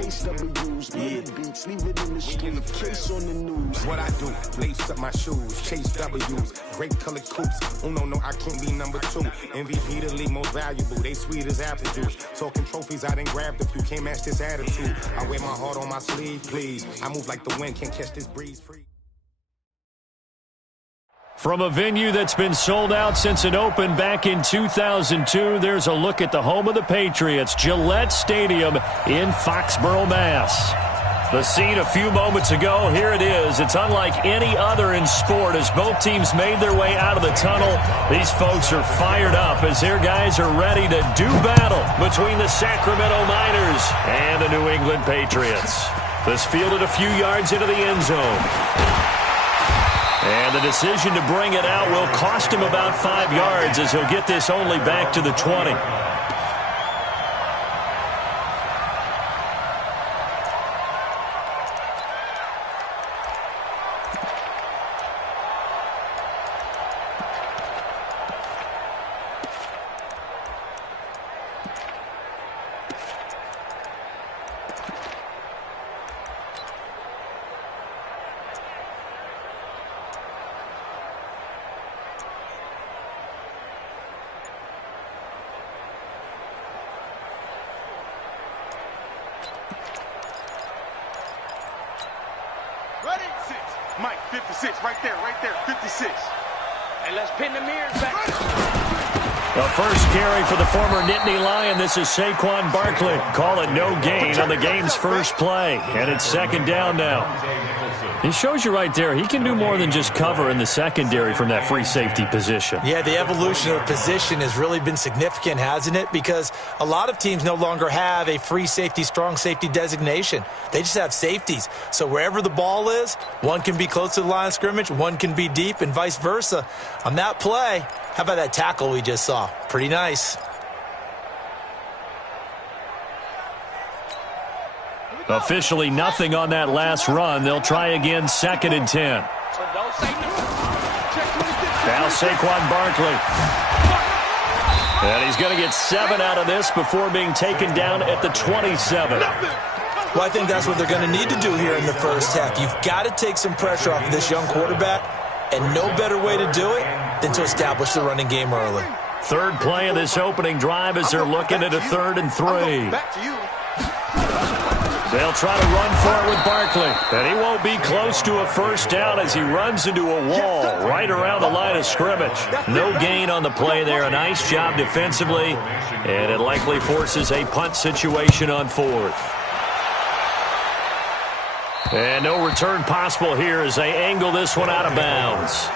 chase W's, murder beats, leave it in the street, case on the news. What I do, lace up my shoes, chase W's, grape colored coops. Oh no, I can't be number 2. MVP the league most valuable, they sweet as apple juice. Talking trophies, I done grabbed a few, can't match this attitude. I wear my heart on my sleeve, please. I move like the wind, can't catch this breeze free. From a venue that's been sold out since it opened back in 2002, there's a look at the home of the Patriots, Gillette Stadium in Foxborough, Mass. The scene a few moments ago, here it is. It's unlike any other in sport as both teams made their way out of the tunnel. These folks are fired up as their guys are ready to do battle between the Sacramento Miners and the New England Patriots. This fielded a few yards into the end zone. And the decision to bring it out will cost him about 5 yards as he'll get this only back to the 20. Mike, 56, right there, 56. And let's pin the mirrors back. The first carry for the former Nittany Lion. This is Saquon Barkley. Call it no gain on the game's first play. And it's second down now. He shows you right there, he can do more than just cover in the secondary from that free safety position. Yeah, the evolution of the position has really been significant, hasn't it? Because a lot of teams no longer have a free safety, strong safety designation. They just have safeties. So wherever the ball is, one can be close to the line of scrimmage, one can be deep, and vice versa. On that play, how about that tackle we just saw? Pretty nice. Officially nothing on that last run. They'll try again, 2nd and 10. Now Saquon Barkley. And he's going to get 7 out of this before being taken down at the 27. Well, I think that's what they're going to need to do here in the first half. You've got to take some pressure off of this young quarterback, and no better way to do it than to establish the running game early. Third play of this opening drive as they're looking at a 3rd and 3. Back to you. They'll try to run for it with Barkley. And he won't be close to a first down as he runs into a wall right around the line of scrimmage. No gain on the play there. A nice job defensively. And it likely forces a punt situation on 4th. And no return possible here as they angle this one out of bounds.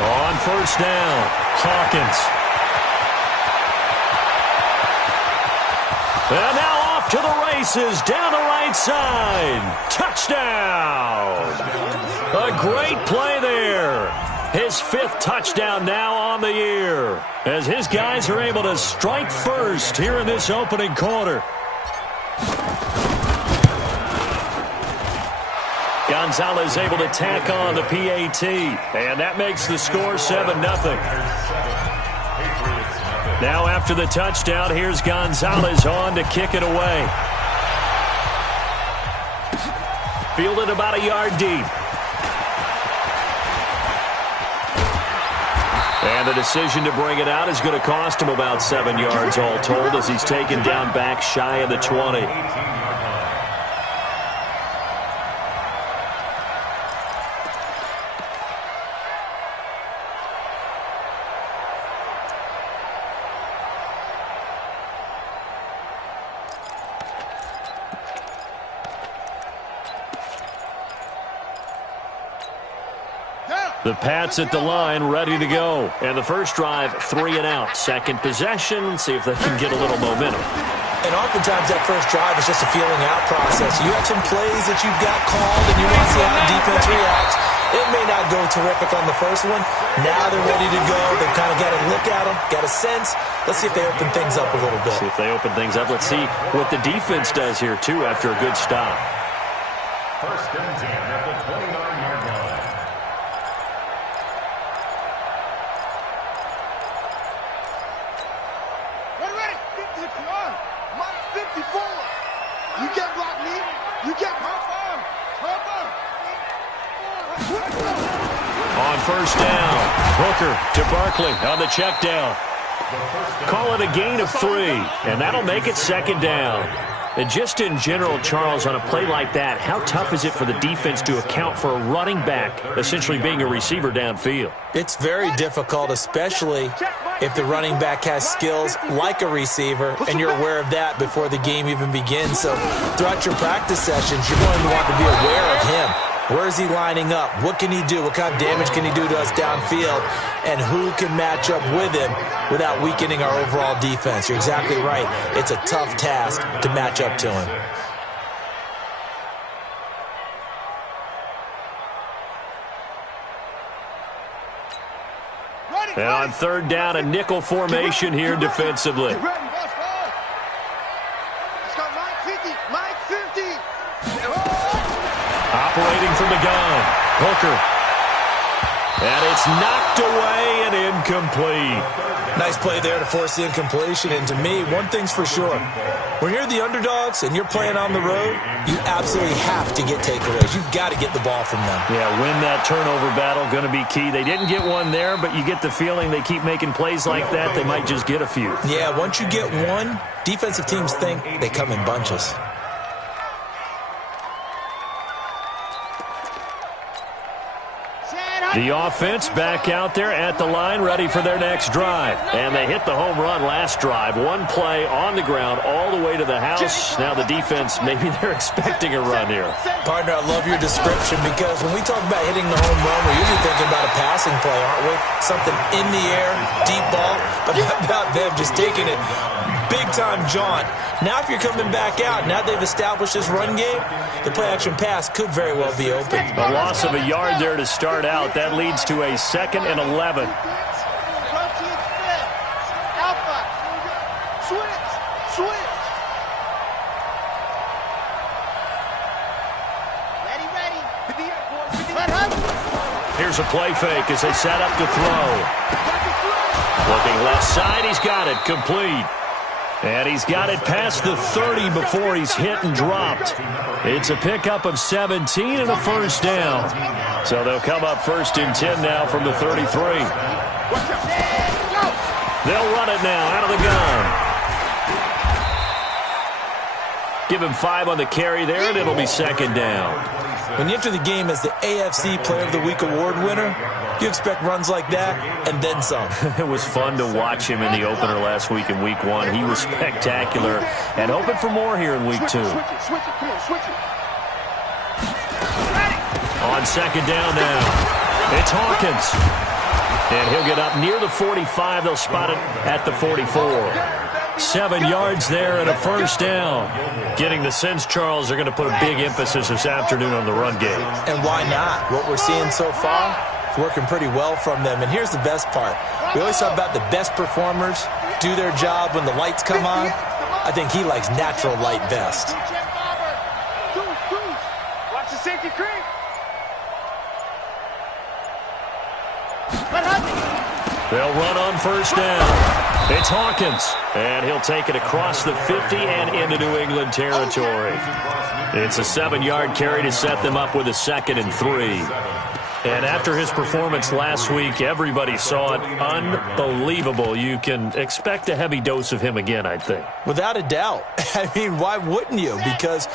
On first down, Hawkins. And now off to the races, down the right side. Touchdown! A great play there. His 5th touchdown now on the year, as his guys are able to strike first here in this opening quarter. Gonzalez able to tack on the PAT, and that makes the score 7-0. Now after the touchdown, here's Gonzalez on to kick it away. Fielded about a yard deep. And the decision to bring it out is going to cost him about 7 yards all told as he's taken down back shy of the 20. The Pats at the line, ready to go. And the first drive, 3 and out. Second possession, see if they can get a little momentum. And oftentimes that first drive is just a feeling out process. You have some plays that you've got called, and you want to see how the defense reacts. It may not go terrific on the first one. Now they're ready to go. They've kind of got to look at them, got a sense. Let's see if they open things up a little bit. See if they open things up. Let's see what the defense does here, too, after a good stop. First and 10 at the 29-yard line. Come on. Mike 54. You can't block me. You can't hop on. On first down, Hooker to Barkley on the check down. Call it a gain of 3, and that'll make it second down. And just in general, Charles, on a play like that, how tough is it for the defense to account for a running back essentially being a receiver downfield? It's very difficult, especially if the running back has skills like a receiver, and you're aware of that before the game even begins. So throughout your practice sessions, you're going to want to be aware of him. Where is he lining up? What can he do? What kind of damage can he do to us downfield? And who can match up with him without weakening our overall defense? You're exactly right. It's a tough task to match up to him. And on third down, a nickel formation here defensively. Operating from the gun, Hooker. And it's knocked away and incomplete. Nice play there to force the incompletion. And to me, one thing's for sure. When you're the underdogs and you're playing on the road, you absolutely have to get takeaways. You've got to get the ball from them. Yeah, win that turnover battle, going to be key. They didn't get one there, but you get the feeling they keep making plays like that, they might just get a few. Yeah, once you get one, defensive teams think they come in bunches. The offense back out there at the line, ready for their next drive. And they hit the home run last drive. One play on the ground all the way to the house. Now the defense, maybe they're expecting a run here. Partner, I love your description because when we talk about hitting the home run, we're usually thinking about a passing play, aren't we? Something in the air, deep ball. But how about them just taking it big-time jaunt? Now if you're coming back out, now they've established this run game, the play-action pass could very well be open. A loss of a yard there to start out. That leads to a 2nd and 11. Here's a play fake as they set up to throw. Looking left side, he's got it, complete. And he's got it past the 30 before he's hit and dropped. It's a pickup of 17 and a first down. So they'll come up 1st and 10 now from the 33. They'll run it now out of the gun. Give him 5 on the carry there, and it'll be 2nd down. When you enter the game as the AFC Player of the Week award winner, you expect runs like that and then some. It was fun to watch him in the opener last week in Week 1. He was spectacular and hoping for more here in Week 2. On 2nd down now, it's Hawkins. And he'll get up near the 45. They'll spot it at the 44. 7 yards there and a first down. Getting the sense, Charles, they're going to put a big emphasis this afternoon on the run game. And why not? What we're seeing so far is working pretty well from them. And here's the best part. We always talk about the best performers do their job when the lights come on. I think he likes natural light best. Watch the safety creep. They'll run on first down. It's Hawkins, and he'll take it across the 50 and into New England territory. It's a 7-yard carry to set them up with a 2nd and 3. And after his performance last week, everybody saw it. Unbelievable. You can expect a heavy dose of him again, I think. Without a doubt. I mean, why wouldn't you? Because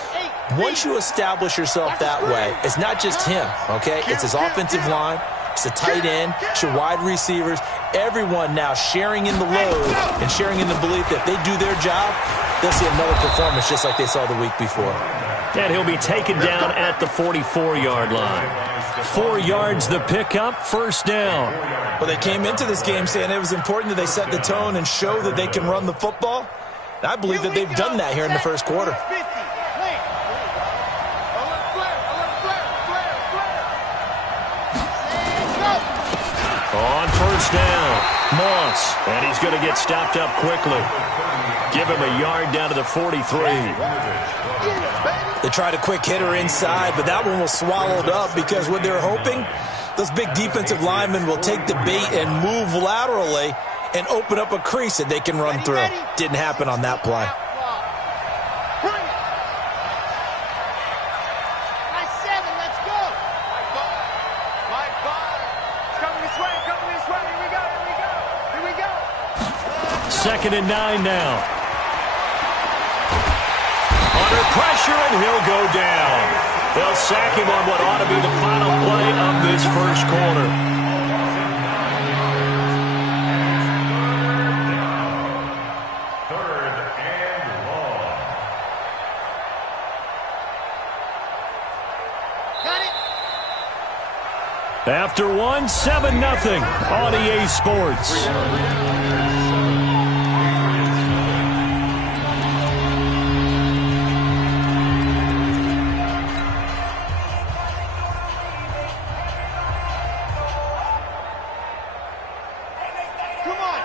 once you establish yourself that way, it's not just him, okay? It's his offensive line. It's the tight end, it's your wide receivers, everyone now sharing in the load and sharing in the belief that if they do their job, they'll see another performance just like they saw the week before. And he'll be taken down at the 44-yard line. 4 yards the pickup, first down. Well, they came into this game saying it was important that they set the tone and show that they can run the football. I believe that they've done that here in the first quarter. On first down, Moss, and he's going to get stopped up quickly. Give him a yard down to the 43. They tried a quick hitter inside, but that one was swallowed up because what they're hoping, those big defensive linemen will take the bait and move laterally and open up a crease that they can run through. Didn't happen on that play. Second and 9 now. Under pressure, and he'll go down. They'll sack him on what ought to be the final play of this first quarter. Third and long. After one, 7-0 on EA Sports.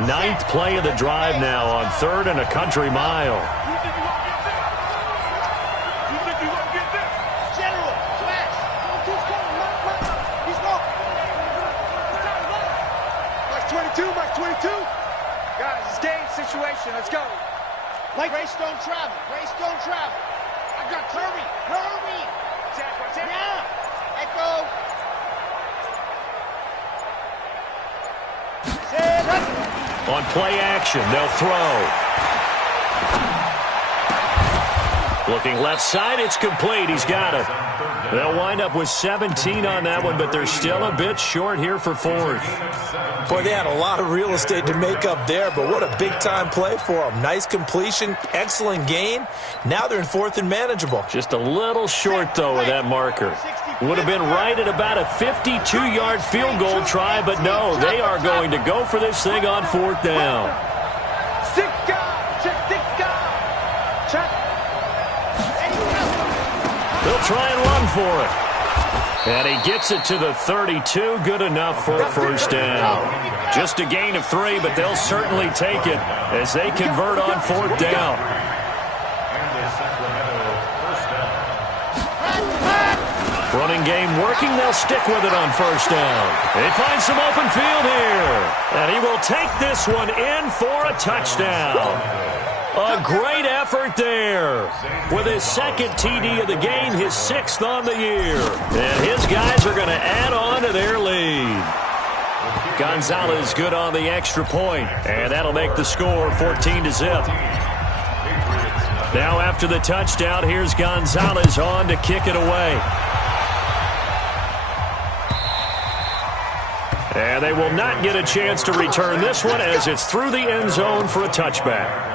Ninth play of the drive now on third and a country mile. Mike 22. Guys, it's game situation. Let's go. Mike, race don't travel. Race don't travel. I got hurry. Hurry. Now. Echo. On play action, they'll throw. Looking left side, it's complete. He's got it. They'll wind up with 17 on that one, but they're still a bit short here for fourth. Boy, they had a lot of real estate to make up there, but what a big-time play for them. Nice completion, excellent gain. Now they're in fourth and manageable. Just a little short, though, with that marker. Would have been right at about a 52-yard field goal try, but no, they are going to go for this thing on fourth down. They'll try and run for it. And he gets it to the 32. Good enough for a first down. Just a gain of 3, but they'll certainly take it as they convert on fourth down. Running game working. They'll stick with it on first down. They find some open field here. And he will take this one in for a touchdown. A great effort there. With his second TD of the game, his 6th on the year. And his guys are going to add on to their lead. Gonzalez good on the extra point, and that'll make the score 14-0. Now after the touchdown, here's Gonzalez on to kick it away. And they will not get a chance to return this one as it's through the end zone for a touchback.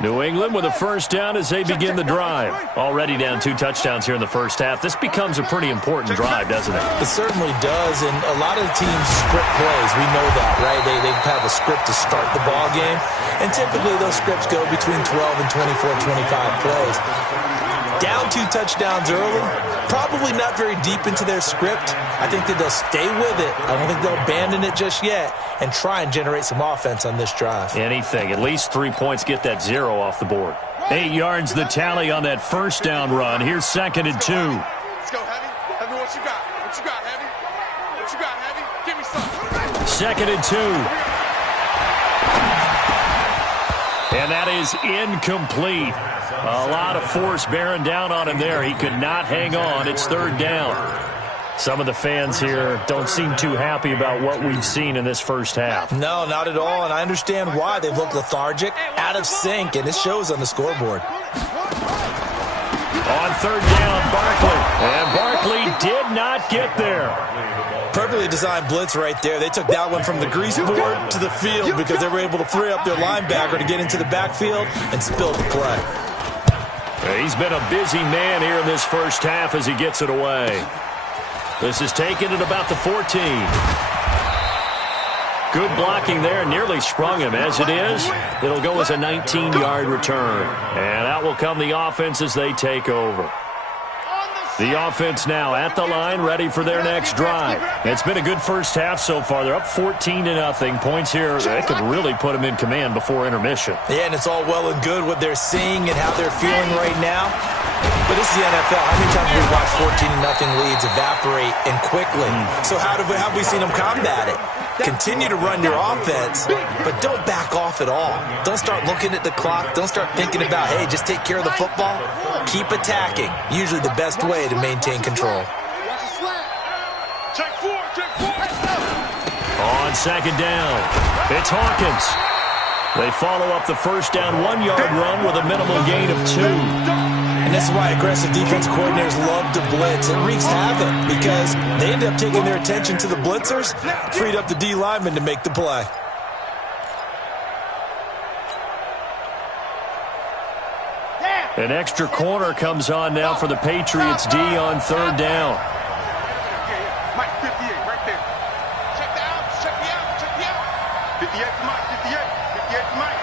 New England with a first down as they begin the drive. Already down 2 touchdowns here in the first half. This becomes a pretty important drive, doesn't it? It certainly does, and a lot of the teams script plays. We know that, right? They have a script to start the ball game, and typically those scripts go between 12 and 24, 25 plays. Down 2 touchdowns early, probably not very deep into their script. I think that they'll stay with it. I don't think they'll abandon it just yet and try and generate some offense on this drive. Anything. At least 3 points, get that 0 off the board. 8 yards the tally on that first down run. Here's 2nd and 2. Let's go, Heavy. Heavy, what you got? What you got, Heavy? What you got, Heavy? Give me something. 2nd and 2. And that is incomplete. A lot of force bearing down on him there. He could not hang on. It's 3rd down. Some of the fans here don't seem too happy about what we've seen in this first half. No, not at all, and I understand why. They've looked lethargic, out of sync, and it shows on the scoreboard. On 3rd down, Barkley. And Barkley did not get there. Perfectly designed blitz right there. They took that one from the grease board to the field because they were able to free up their linebacker to get into the backfield and spill the play. He's been a busy man here in this first half as he gets it away. This is taken at about the 14. Good blocking there, nearly sprung him. As it is, it'll go as a 19-yard return. And out will come the offense as they take over. The offense now at the line, ready for their next drive. It's been a good first half so far. They're up 14-0. Points here, they could really put them in command before intermission. Yeah, and it's all well and good what they're seeing and how they're feeling right now. But this is the NFL. How many times have we watched 14-0 leads evaporate and quickly? So how have we seen them combat it? Continue to run your offense, but don't back off at all. Don't start looking at the clock. Don't start thinking about, hey, just take care of the football. Keep attacking. Usually the best way to maintain control. On second down, it's Hawkins. They follow up the first down 1-yard run with a minimal gain of 2. And this is why aggressive defense coordinators love to blitz. It wreaks havoc because they end up taking their attention to the blitzers, freed up the D lineman to make the play. An extra corner comes on now for the Patriots D on third down. Mike, 58, right there. Check the out, check the out, check the out. 58 for Mike, 58 for Mike.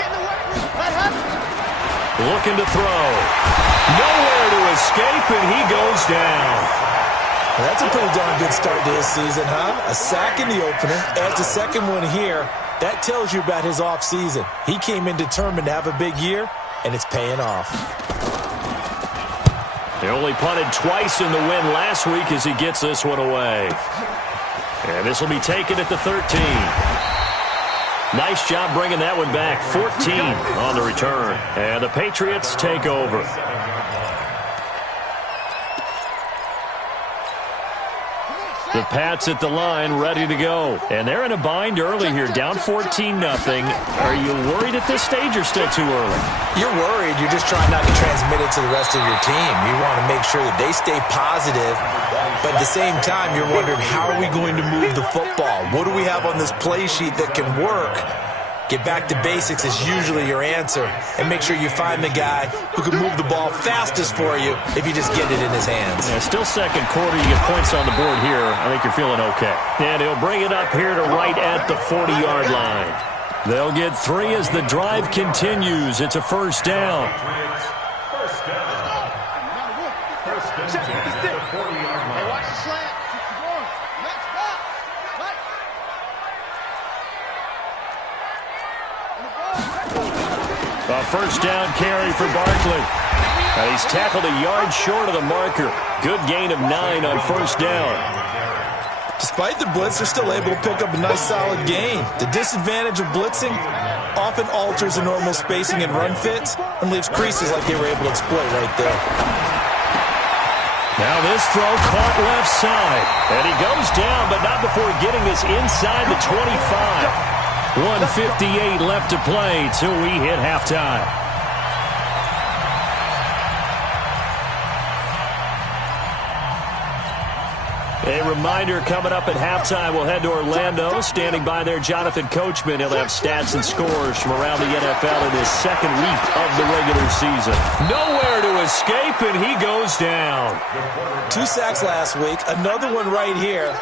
Get in the way. What happened? Looking to throw. Nowhere to escape, and he goes down. Well, that's a pretty darn good start to his season, huh? A sack in the opener, adds a second one here. That tells you about his offseason. He came in determined to have a big year, and it's paying off. He only punted twice in the win last week as he gets this one away. And this will be taken at the 13. Nice job bringing that one back. 14 on the return. And the Patriots take over. The Pats at the line, ready to go. And they're in a bind early here, down 14-0. Are you worried at this stage or still too early? You're worried. You're just trying not to transmit it to the rest of your team. You want to make sure that they stay positive. But at the same time, you're wondering, how are we going to move the football? What do we have on this play sheet that can work? Get back to basics is usually your answer. And make sure you find the guy who can move the ball fastest for you if you just get it in his hands. Yeah, still second quarter. You get points on the board here. I think you're feeling okay. And he'll bring it up here to right at the 40-yard line. They'll get 3 as the drive continues. It's a first down. First down. First and 10 at the 40-yard line. Watch the slant. Next back. A first down carry for Barkley. He's tackled a yard short of the marker. Good gain of 9 on first down. Despite the blitz, they're still able to pick up a nice solid gain. The disadvantage of blitzing often alters the normal spacing and run fits and leaves creases like they were able to exploit right there. Now this throw caught left side. And he goes down, but not before getting us inside the 25. 1:58 left to play till we hit halftime. A reminder, coming up at halftime, we'll head to Orlando. Standing by there, Jonathan Coachman. He'll have stats and scores from around the NFL in his second week of the regular season. Nowhere to escape, and he goes down. 2 sacks last week, another one right here.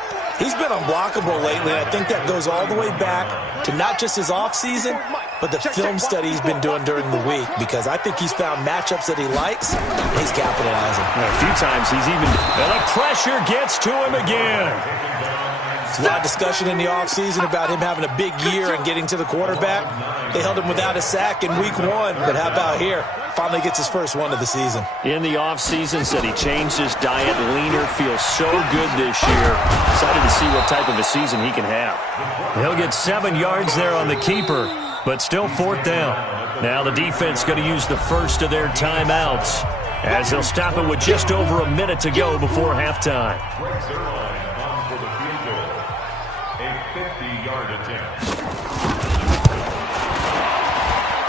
He's been unblockable lately, and I think that goes all the way back to not just his offseason, but the film study he's been doing during the week, because I think he's found matchups that he likes, and he's capitalizing. A few times he's even... And the pressure gets to him again. There's a lot of discussion in the offseason about him having a big year and getting to the quarterback. They held him without a sack in week 1, but how about here? Finally gets his first one of the season. In the offseason, said he changed his diet, leaner, feels so good this year. Excited to see what type of a season he can have. He'll get 7 yards there on the keeper, but still 4th down. Now the defense going to use the first of their timeouts as they'll stop it with just over a minute to go before halftime.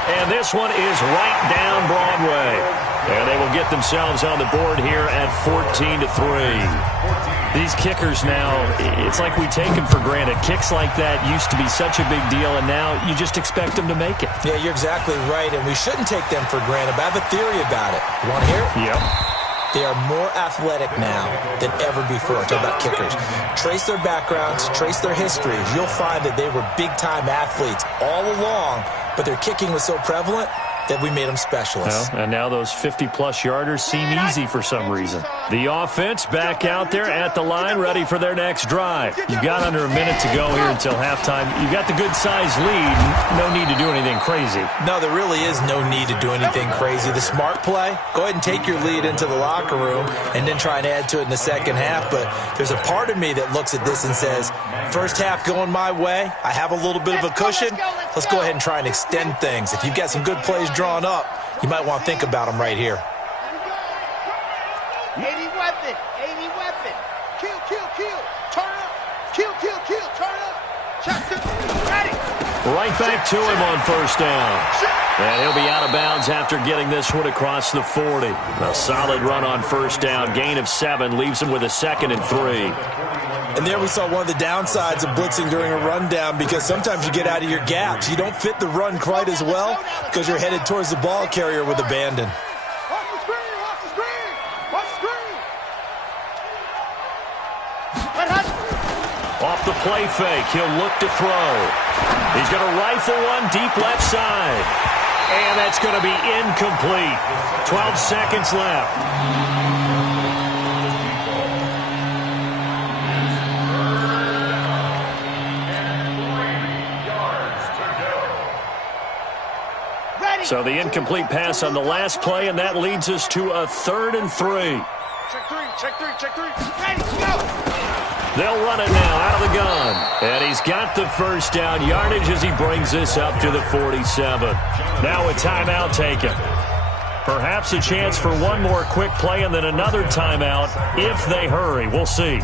And this one is right down Broadway. And they will get themselves on the board here at 14-3. These kickers now, it's like we take them for granted. Kicks like that used to be such a big deal, and now you just expect them to make it. Yeah, you're exactly right, and we shouldn't take them for granted, but I have a theory about it. You want to hear it? Yep. They are more athletic now than ever before. Talk about kickers. Trace their backgrounds, trace their histories. You'll find that they were big-time athletes all along, but their kicking was so prevalent that we made them specialists. Well, and now those 50-plus yarders seem easy for some reason. The offense back out there at the line, ready for their next drive. You've got under a minute to go here until halftime. You've got the good-sized lead. No need to do anything crazy. No, there really is no need to do anything crazy. The smart play, go ahead and take your lead into the locker room and then try and add to it in the second half. But there's a part of me that looks at this and says, first half going my way, I have a little bit of a cushion. Let's go ahead and try and extend things. If you've got some good plays drawn up, you might want to think about them right here. 80 weapon, 80 weapon. Kill, kill, kill. Turn up. Kill, kill, kill. Turn up. Check, ready. Right back to him on first down. And he'll be out of bounds after getting this one across the 40. A solid run on first down. Gain of 7 leaves him with a 2nd and 3. And there we saw one of the downsides of blitzing during a rundown, because sometimes you get out of your gaps. You don't fit the run quite as well because you're headed towards the ball carrier with abandon. Watch the screen, watch the screen. Watch the screen. Off the play fake, he'll look to throw. He's going to rifle one deep left side. And that's going to be incomplete. 12 seconds left. So the incomplete pass on the last play, and that leads us to a 3rd and 3. Check 3, check 3, check 3. Ready, go. They'll run it now out of the gun. And he's got the first down yardage as he brings this up to the 47. Now a timeout taken. Perhaps a chance for one more quick play and then another timeout if they hurry. We'll see.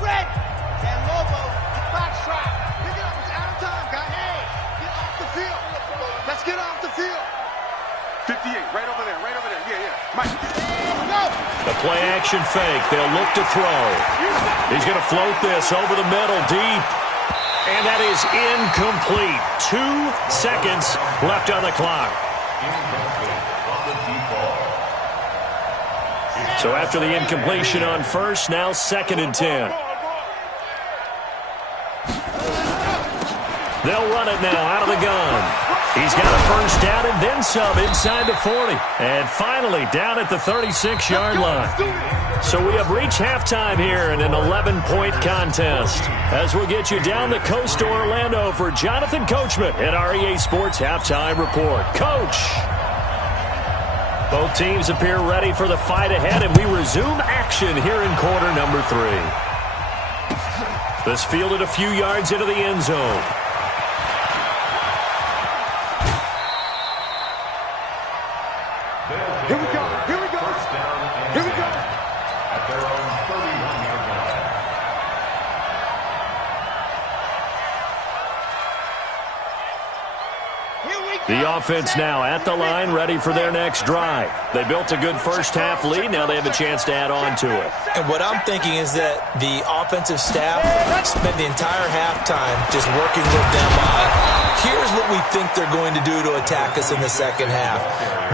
Red. And Lobo, box track. Pick it up. It's out of time, guys. Hey, get off the field. Let's get off the field. 58, right over there, right over there. Yeah, yeah. Mike. Go. The play action fake. They'll look to throw. He's going to float this over the middle deep. And that is incomplete. 2 seconds left on the clock. So after the incompletion on first, now 2nd and 10. They'll run it now out of the gun. He's got a first down and then some inside the 40. And finally down at the 36-yard line. So we have reached halftime here in an 11-point contest. As we'll get you down the coast to Orlando for Jonathan Coachman at our EA Sports Halftime Report. Coach! Both teams appear ready for the fight ahead, and we resume action here in quarter number 3. This fielded a few yards into the end zone. Here we go. Here we go. Here we go. At their own 31-yard line. The offense now at the line, ready for their next drive. They built a good first half lead. Now they have a chance to add on to it. And what I'm thinking is that the offensive staff spent the entire halftime just working with them on, here's what we think they're going to do to attack us in the second half.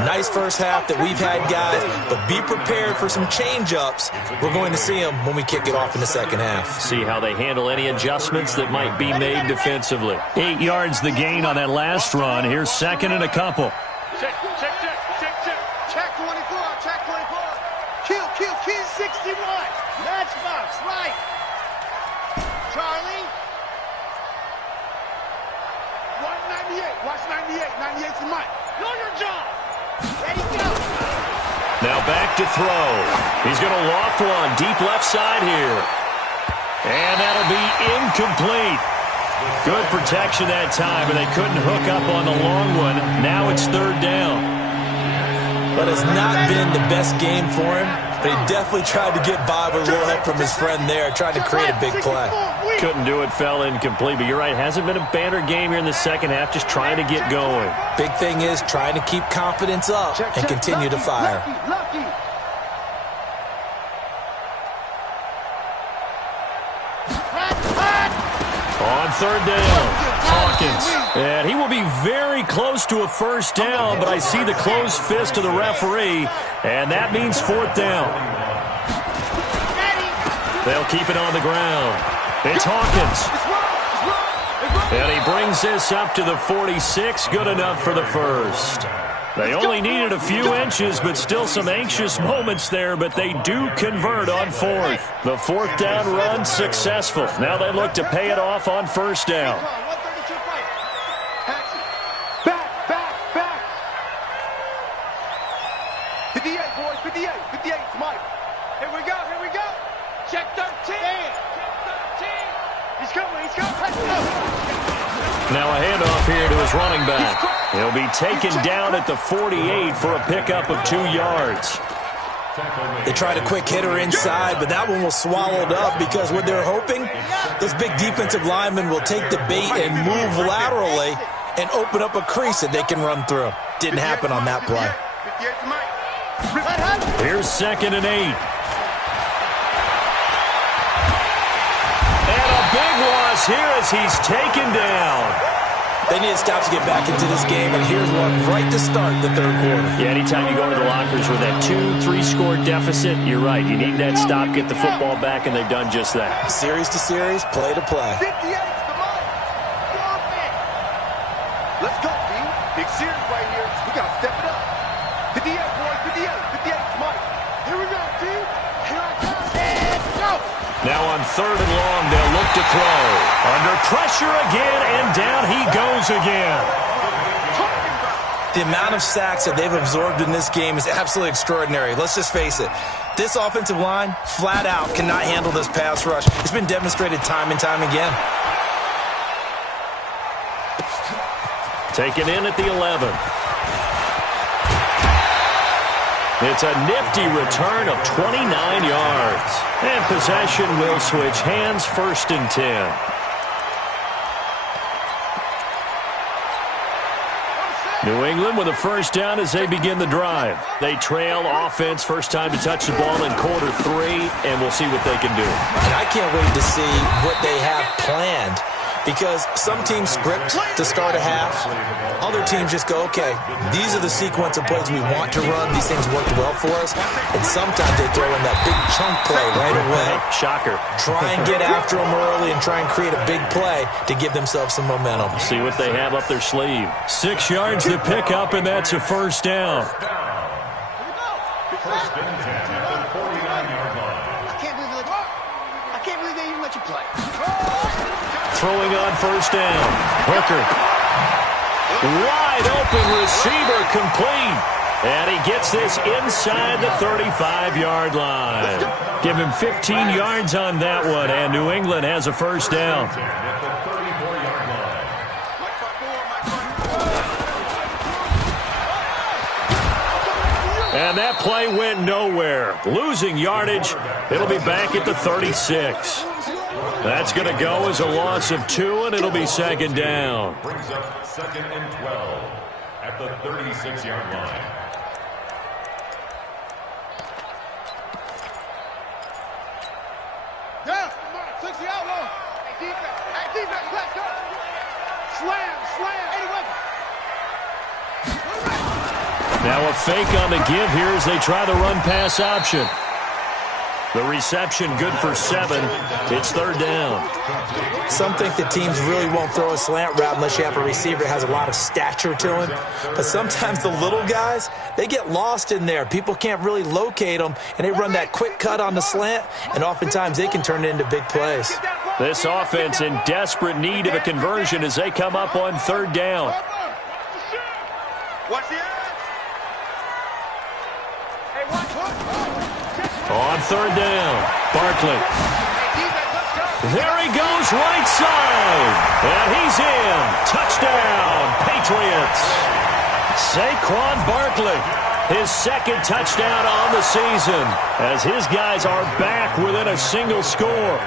Nice first half that we've had, guys, but be prepared for some change-ups. We're going to see them when we kick it off in the second half. See how they handle any adjustments that might be made defensively. 8 yards the gain on that last run. Here's 2nd and a couple. Check, check, check, check, check. Check 24, check 24. Kill, kill, kill 61. Matchbox, right. Charlie. 198. Watch 98. 98's the Mike. Know your job. Ready, go. Now back to throw. He's going to loft one deep left side here. And that'll be incomplete. Good protection that time, and they couldn't hook up on the long one. Now it's 3rd down. But it's not been the best game for him, but he definitely tried to get by with a little help from his friend there, trying to create a big play. Couldn't do it, fell incomplete, but you're right, hasn't been a banner game here in the second half, just trying to get going. Big thing is trying to keep confidence up and continue to fire. On 3rd down, Hawkins, And he will be very close to a first down, but I see the closed fist of the referee, and that means fourth down. They'll keep it on the ground. It's Hawkins. And he brings this up to the 46, good enough for the first. They only needed a few inches, but still some anxious moments there, but they do convert on fourth. The fourth down run successful. Now they look to pay it off on first down. Back. 58, boys, 58, Mike. Here we go. Check 13. Check 13. He's coming. Now a handoff here to his running back. He'll be taken down at the 48 for a pickup of 2 yards. They tried a quick hitter inside, but that one was swallowed up because what they're hoping, those big defensive linemen will take the bait and move laterally and open up a crease that they can run through. Didn't happen on that play. Here's 2nd and 8. And a big loss here as he's taken down. They need to stop to get back into this game, and here's one right to start the third quarter. Yeah, anytime you go to the lockers with that 2-3 score deficit, you're right. You need that stop, get the football back, and they've done just that. Series to series, play to play. 58, come on. Let's go, B. Big series right here. We got to step it up. 58, boys, 58, Mike. Here we go, B. Here I come. Let's go. Now on 3rd and long, they'll look to throw. Under pressure again, and down he goes again. The amount of sacks that they've absorbed in this game is absolutely extraordinary. Let's just face it. This offensive line, flat out, cannot handle this pass rush. It's been demonstrated time and time again. Taken in at the 11. It's a nifty return of 29 yards. And possession will switch hands, 1st and 10. New England with a first down as they begin the drive. They trail offense, first time to touch the ball in quarter 3, and we'll see what they can do. And I can't wait to see what they have planned, because some teams script to start a half. Other teams just go, okay, these are the sequence of plays we want to run. These things worked well for us. And sometimes they throw in that big chunk play right away. Shocker. Try and get after them early and try and create a big play to give themselves some momentum. See what they have up their sleeve. 6 yards to pick up, and that's a first down. First and 10 at the 49-yard line. I can't believe they even let you play. Throwing on first down. Hooker. Wide open receiver complete. And he gets this inside the 35-yard line. Give him 15 yards on that one, and New England has a first down. At the 34-yard line. And that play went nowhere. Losing yardage. It'll be back at the 36. That's going to go as a loss of 2, and it'll be 2nd down. Brings up 2nd and 12 at the 36-yard line. Yeah, come on, 60 outlaw. Hey, defense, let's go. Slam. Now a fake on the give here as they try the run-pass option. The reception good for 7. It's 3rd down. Some think that teams really won't throw a slant route unless you have a receiver that has a lot of stature to him. But sometimes the little guys, they get lost in there. People can't really locate them, and they run that quick cut on the slant, and oftentimes they can turn it into big plays. This offense in desperate need of a conversion as they come up on 3rd down. Watch it. On 3rd down, Barkley. There he goes, right side. And he's in. Touchdown, Patriots. Saquon Barkley, his 2nd touchdown on the season, as his guys are back within a single score.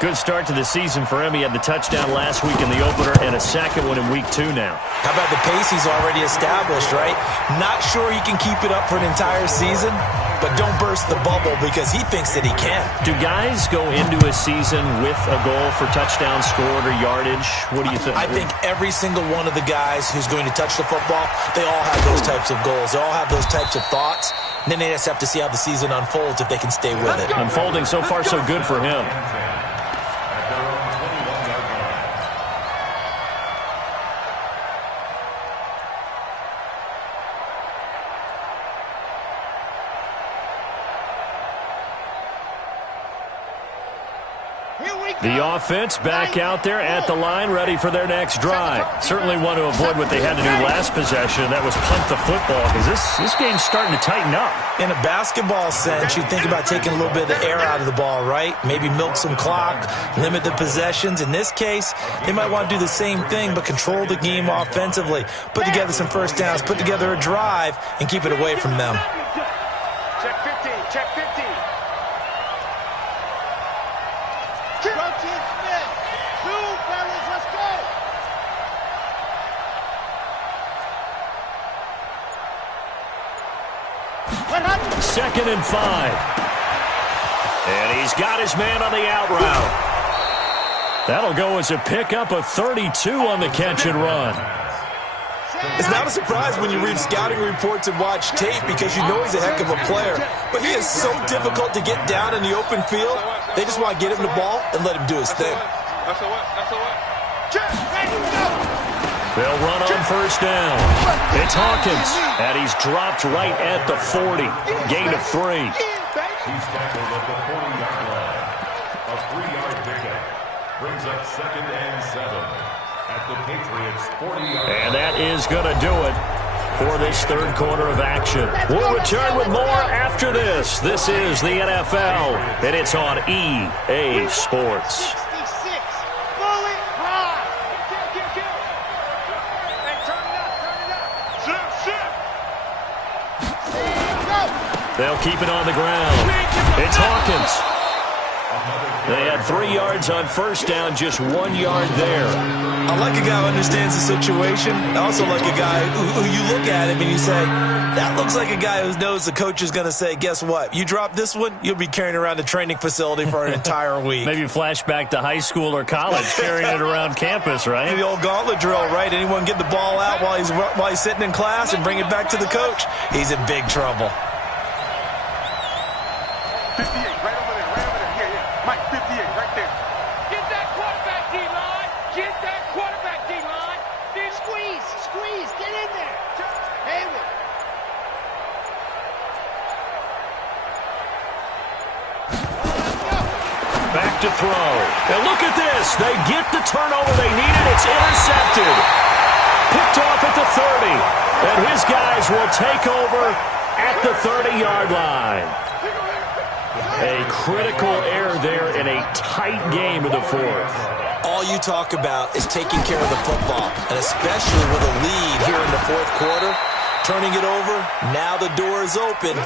Good start to the season for him. He had the touchdown last week in the opener and a 2nd one in week 2 now. How about the pace he's already established, right? Not sure he can keep it up for an entire season, but don't burst the bubble because he thinks that he can. Do guys go into a season with a goal for touchdowns scored or yardage? What do you think? I think every single one of the guys who's going to touch the football, they all have those types of goals. They all have those types of thoughts. And then they just have to see how the season unfolds if they can stay with it. Unfolding so far so good for him. The offense back out there at the line, ready for their next drive. Certainly want to avoid what they had to do last possession. That was punt the football, because this game's starting to tighten up. In a basketball sense, you think about taking a little bit of the air out of the ball, right? Maybe milk some clock, limit the possessions. In this case, they might want to do the same thing, but control the game offensively. Put together some first downs, put together a drive, and keep it away from them. Check 50, check 50. Second and 5. And he's got his man on the out route. That'll go as a pickup of 32 on the catch and run. It's not a surprise when you read scouting reports and watch tape because you know he's a heck of a player. But he is so difficult to get down in the open field. They just want to get him the ball and let him do his thing. They'll run on first down. It's Hawkins, and he's dropped right at the 40. Gain of 3. He's tackled at the 40-yard line. A 3-yard pickup brings up 2nd and 7 at the Patriots' 40-yard line. And that is going to do it for this third quarter of action. We'll return with more after this. This is the NFL, and it's on EA Sports. They'll keep it on the ground. It's Hawkins. They had 3 yards on first down, just 1 yard there. I like a guy who understands the situation. I also like a guy who you look at him and you say, that looks like a guy who knows the coach is going to say, guess what? You drop this one, you'll be carrying around the training facility for an entire week. Maybe flashback to high school or college, carrying it around campus, right? The old gauntlet drill, right? Anyone get the ball out while he's sitting in class and bring it back to the coach? He's in big trouble. 58, right over there, yeah. Mike, 58, right there. Get that quarterback, D-line. Get that quarterback, D-line. Then squeeze, get in there. Hayward. Back to throw. And look at this. They get the turnover they needed. It's intercepted. Picked off at the 30. And his guys will take over at the 30-yard line. A critical error there in a tight game of the fourth. All you talk about is taking care of the football, and especially with a lead here in the fourth quarter, turning it over, now the door is open.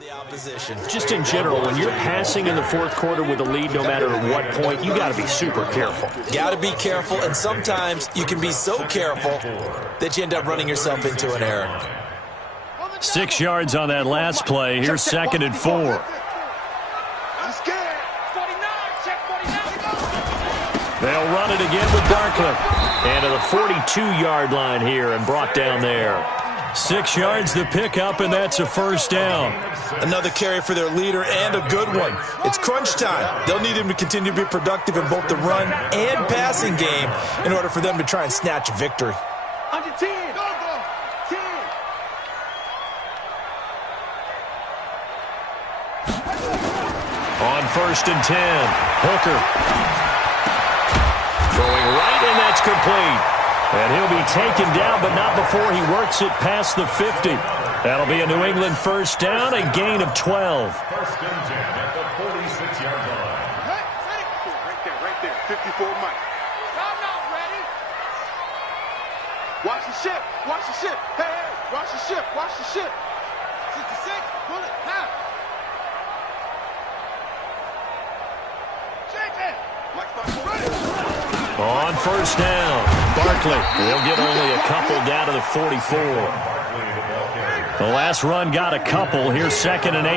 The opposition. Just in general, when you're passing in the fourth quarter with a lead, no matter what point, you got to be super careful. Got to be careful, and sometimes you can be so careful that you end up running yourself into an error. 6 yards on that last play. Here's 2nd and 4. I'm scared. 49, check 49. They'll run it again with Barkley. And to the 42-yard line here and brought down there. 6 yards the pickup, and that's a first down. Another carry for their leader, and a good one. It's crunch time. They'll need him to continue to be productive in both the run and passing game in order for them to try and snatch a victory. Under 10. Go, 10. On 1st and 10, Hooker. Throwing right, and that's complete. And he'll be taken down, but not before he works it past the 50. That'll be a New England first down, a gain of 12. 1st and 10 at the 46-yard line. Right there, 54 Mike. No. ship. Watch the ship. Hey, hey, watch the ship. Watch the ship. 66, pull it, half. Shake it. On first down, Barkley. They'll get only a couple down to the 44. The last run got a couple. Here's 2nd and 8.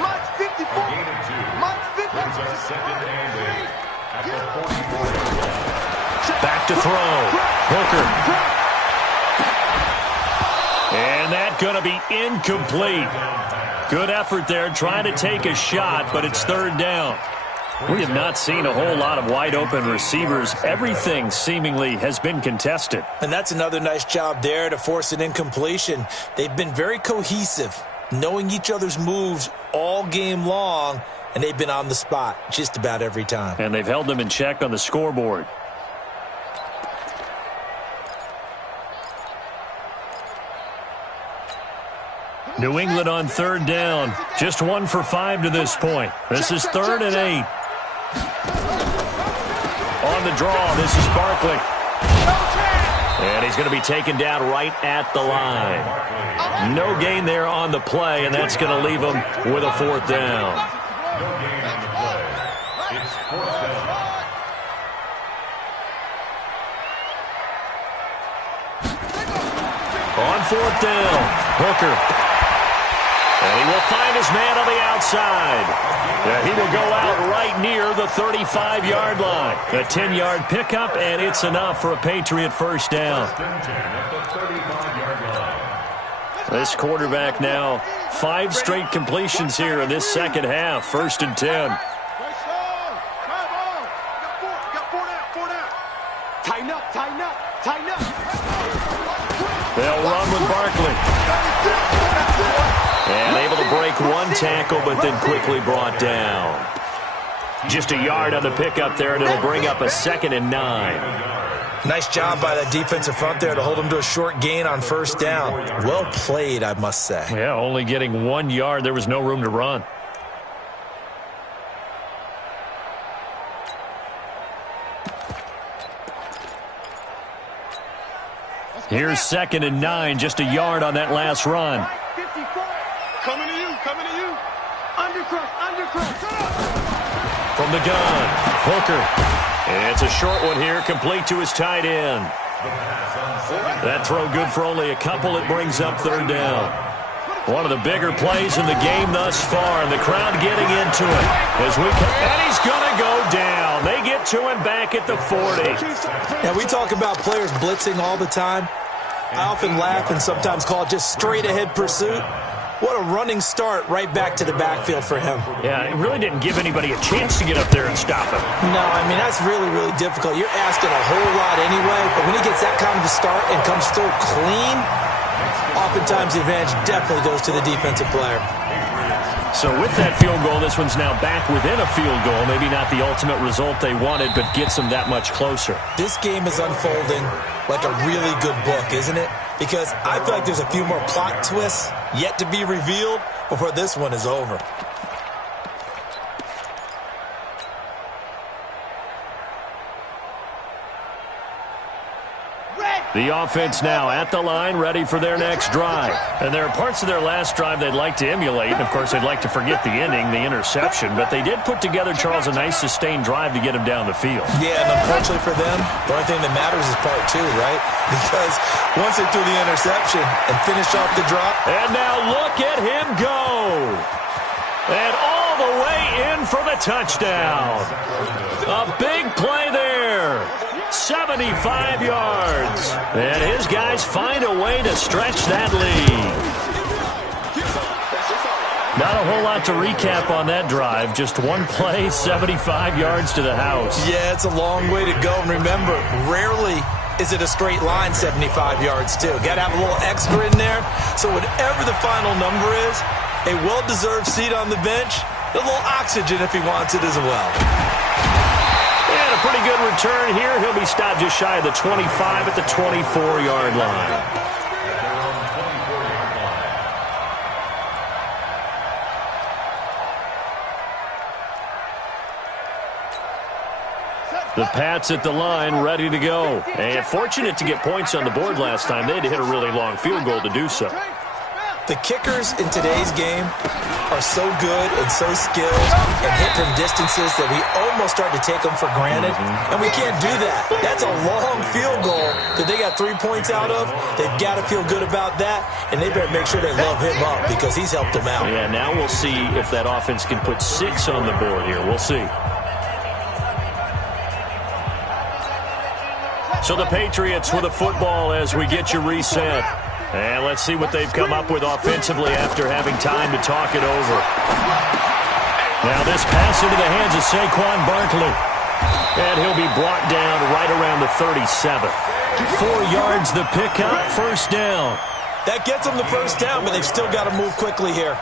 Mike's 54. Mike's 54. Back to throw. Hooker. And that's going to be incomplete. Good effort there, trying to take a shot, but it's 3rd down. We have not seen a whole lot of wide-open receivers. Everything seemingly has been contested. And that's another nice job there to force an incompletion. They've been very cohesive, knowing each other's moves all game long, and they've been on the spot just about every time. And they've held them in check on the scoreboard. New England on 3rd down. Just 1 for 5 to this point. This is 3rd and 8. On the draw, this is Barkley. And he's going to be taken down right at the line. No gain there on the play, and that's going to leave him with a 4th down. No gain on the play. It's 4th down. On 4th down, Hooker. And he will find his man on the outside. Yeah, he will go out right near the 35-yard line. A 10-yard pickup, and it's enough for a Patriot first down. This quarterback now 5 straight completions here in this second half. 1st and 10. Tighten up, tighten up, tighten up. They'll run with Barkley. And able to break one tackle, but then quickly brought down. Just a yard on the pickup there, and it'll bring up a 2nd and 9. Nice job by that defensive front there to hold him to a short gain on 1st down. Well played, I must say. Yeah, only getting 1 yard. There was no room to run. Here's 2nd and 9, just a yard on that last run. Coming to you, coming to you. Undercross, undercross. From the gun, Hooker. And it's a short one here, complete to his tight end. That throw good for only a couple. It brings up 3rd down. One of the bigger plays in the game thus far, and the crowd getting into it. And he's going to go down. They get to him back at the 40. Now, we talk about players blitzing all the time. I often laugh and sometimes call it just straight-ahead pursuit. What a running start right back to the backfield for him. Yeah, it really didn't give anybody a chance to get up there and stop him. No, I mean, that's really, really difficult. You're asking a whole lot anyway, but when he gets that kind of a start and comes through clean, oftentimes the advantage definitely goes to the defensive player. So with that field goal, this one's now back within a field goal. Maybe not the ultimate result they wanted, but gets them that much closer. This game is unfolding like a really good book, isn't it? Because I feel like there's a few more plot twists yet to be revealed before this one is over. The offense now at the line, ready for their next drive. And there are parts of their last drive they'd like to emulate. And, of course, they'd like to forget the ending, the interception. But they did put together, Charles, a nice sustained drive to get him down the field. Yeah, and unfortunately for them, the only thing that matters is part 2, right? Because once they threw the interception and finished off the drop. And now look at him go. And all the way in for the touchdown. A big play there. 75 yards. And his guys find a way to stretch that lead. Not a whole lot to recap on that drive. Just one play, 75 yards to the house. Yeah, it's a long way to go. And remember, rarely is it a straight line 75 yards, too. Got to have a little extra in there. So whatever the final number is, a well-deserved seat on the bench, a little oxygen if he wants it as well. And a pretty good return here. He'll be stopped just shy of the 25 at the 24-yard line. The Pats at the line, ready to go. And fortunate to get points on the board last time. They had to hit a really long field goal to do so. The kickers in today's game are so good and so skilled and hit from distances that we almost start to take them for granted, and we can't do that. That's a long field goal that they got 3 points out of. They've got to feel good about that, and they better make sure they love him up because he's helped them out. Yeah, now we'll see if that offense can put 6 on the board here. We'll see. So the Patriots with a football as we get you reset. And let's see what they've come up with offensively after having time to talk it over. Now this pass into the hands of Saquon Barkley. And he'll be brought down right around the 37. 4 yards the pickup, first down. That gets them the first down, but they've still got to move quickly here.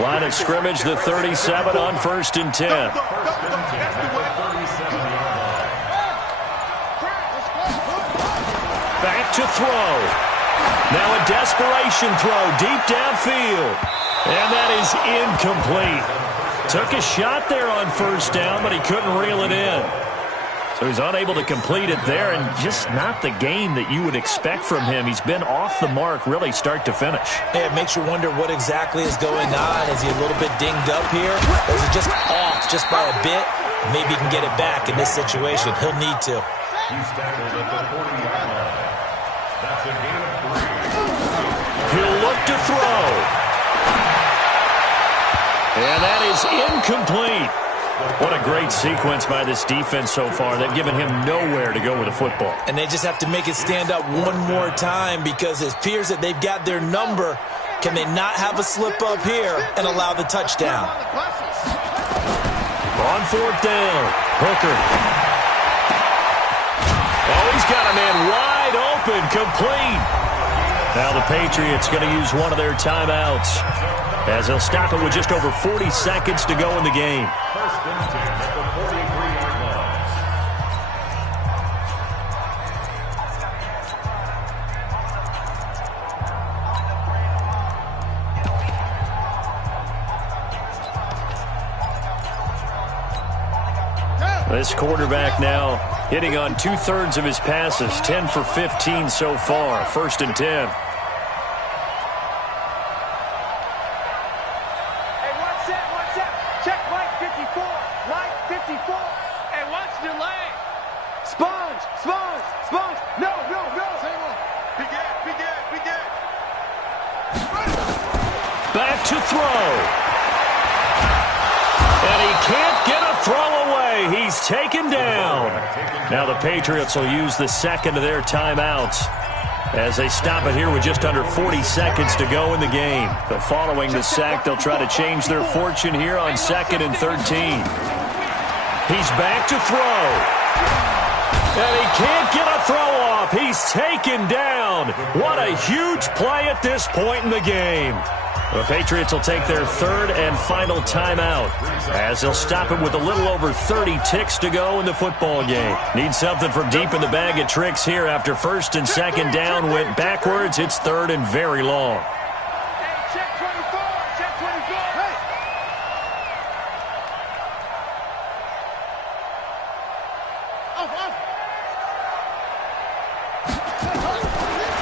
Line of scrimmage, the 37 on 1st and 10. Back to throw. Now a desperation throw deep downfield. And that is incomplete. Took a shot there on first down, but he couldn't reel it in. So he's unable to complete it there, and just not the game that you would expect from him. He's been off the mark really start to finish. Yeah, it makes you wonder what exactly is going on. Is he a little bit dinged up here? Or is he just off just by a bit? Maybe he can get it back in this situation. He'll need to. He's tackled at the 40-yard line. That's a gain of 3. He'll look to throw. And that is incomplete. What a great sequence by this defense so far. They've given him nowhere to go with the football. And they just have to make it stand up one more time because it appears that they've got their number. Can they not have a slip up here and allow the touchdown? On 4th down, Hooker. Oh, he's got a man wide open, complete. Now the Patriots going to use one of their timeouts as they'll stop it with just over 40 seconds to go in the game. 1st and 10 at the 43-yard line. This quarterback now hitting on 2/3 of his passes, 10 for 15 so far. 1st and 10. Check Mike 54. Mike 54. Hey, watch the lane. Sponge. No. Same one. Big Ed. Back to throw. And he can't get a throw away. He's taken down. Now the Patriots will use the second of their timeouts as they stop it here with just under 40 seconds to go in the game. But following the sack, they'll try to change their fortune here on 2nd and 13. He's back to throw. And he can't get a throw off. He's taken down. What a huge play at this point in the game. The Patriots will take their 3rd and final timeout as they'll stop it with a little over 30 ticks to go in the football game. Need something from deep in the bag of tricks here after 1st and 2nd down went backwards. It's 3rd and very long. Hey, check 24. Hey.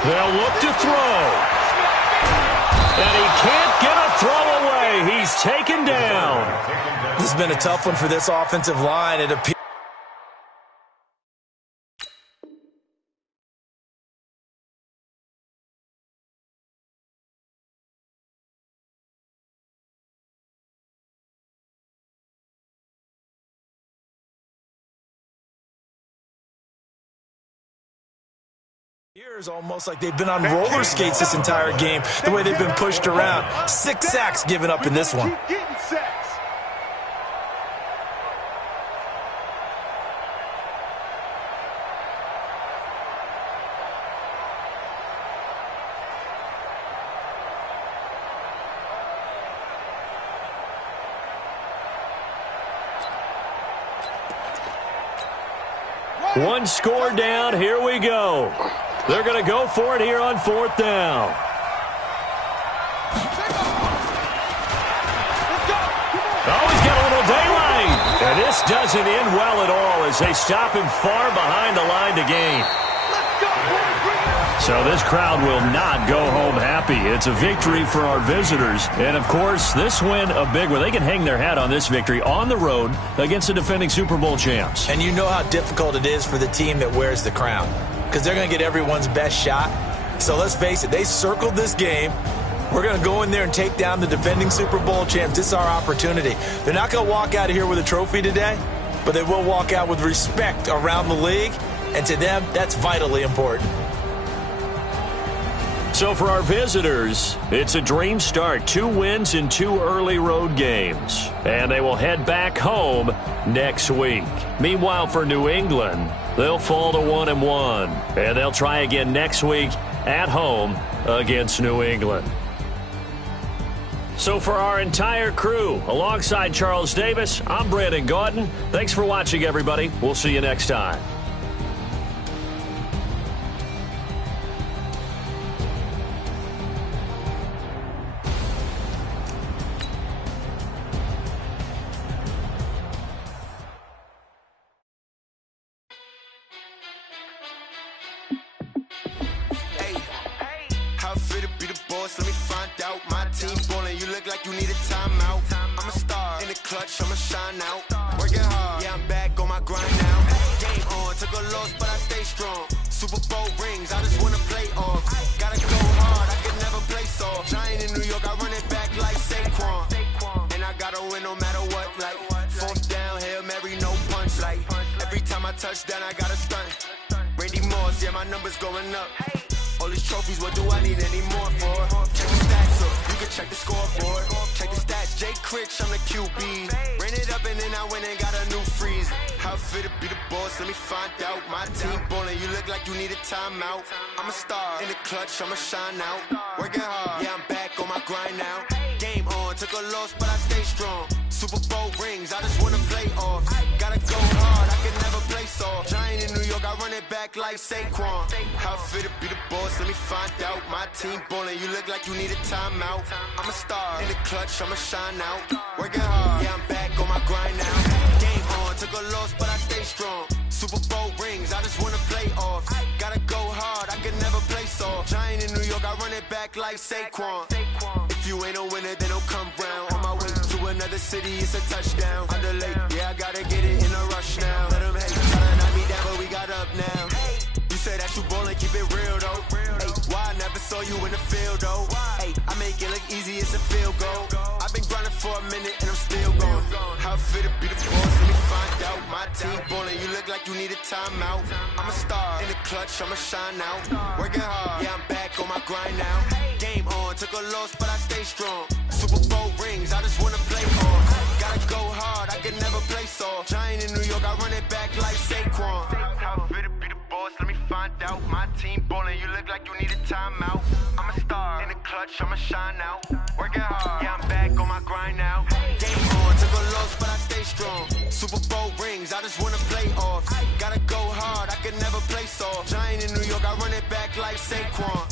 They'll look to throw. And he can't get a throw away. He's taken down. This has been a tough one for this offensive line. It appears. Years almost like they've been on roller skates this entire game, the way they've been pushed around. 6 sacks given up in this one. Keep getting sacks. One score down. Here we go. They're going to go for it here on 4th down. Oh, he's got a little daylight. And this doesn't end well at all as they stop him far behind the line to gain. So this crowd will not go home happy. It's a victory for our visitors. And, of course, this win a big one. They can hang their hat on this victory on the road against the defending Super Bowl champs. And you know how difficult it is for the team that wears the crown because they're going to get everyone's best shot. So let's face it, they circled this game. We're going to go in there and take down the defending Super Bowl champs. This is our opportunity. They're not going to walk out of here with a trophy today, but they will walk out with respect around the league. And to them, that's vitally important. So for our visitors, it's a dream start. 2 wins in 2 early road games. And they will head back home next week. Meanwhile, for New England, they'll fall to 1-1. And they'll try again next week at home against New England. So for our entire crew, alongside Charles Davis, I'm Brandon Gaudin. Thanks for watching, everybody. We'll see you next time. How fit to be the boss? Let me find out. My team ballin', you look like you need a timeout. I'm a star in the clutch, I'ma shine out. Working hard, yeah, I'm back on my grind now. Game on, took a loss, but I stay strong. Super Bowl rings, I just wanna play off. Gotta go hard, I can never play soft. Giant in New York, I run it back like Saquon. And I gotta win no matter what, like 4th down, Hail Mary, no punch. Like every time I touch down, I gotta stunt. Randy Moss, yeah, my numbers going up. All these trophies, what do I need any more for? Check the stats up, you can check the scoreboard. Check the stats, Jay Critch, I'm the QB. Ran it up and then I went and got a new freeze. How fit to be the boss, let me find out. My team ballin', you look like you need a timeout. I'm a star in the clutch, I'ma shine out. Working hard, yeah, I'm back on my grind now. Game on, took a loss, but I stay strong. Super Bowl rings, I just wanna play off. Gotta go hard, I can never play soft. Giant in New York, I run it back like Saquon. How fit to be the boss, let me find out. My team ballin', you look like you need a timeout. I'm a star in the clutch, I'ma shine out. Working hard, yeah, I'm back on my grind now. Game on, took a loss, but I stay strong. Super Bowl rings, I just wanna play off. Gotta go hard, I can never play soft. Giant in New York, I run it back like Saquon. If you ain't a winner, then don't come round. On my way to another city, it's a touchdown. Underlay, yeah, I gotta get it in a rush now. Let them hate, tryna knock me down, but we got up now. You say that you ballin', keep it real though. Hey, why I never saw you in the field though? Hey, I make it look easy, it's a field goal. I've been grinding for a minute and I'm still going. How fit to be the boss, let me find out. My team ballin', you look like you need a timeout. I'm a star in the clutch, I'ma shine out. Working hard, yeah, I'm back on my grind now. Game on, took a loss, but I stay strong. Super Bowl rings, I just wanna play off. Gotta go hard, I can never play soft. Giant in New York, I run it back like Saquon. How fit to be the boss, let me find out. My team ballin', you look like you need a timeout. I'm a star in the clutch, I'ma shine out. Working hard, yeah, I'm back on my grind now. Game on, took a loss, but I stay strong. Super Bowl rings, I just wanna play off. Gotta go hard, I can never play soft. Giant in New York, I run it back like Saquon.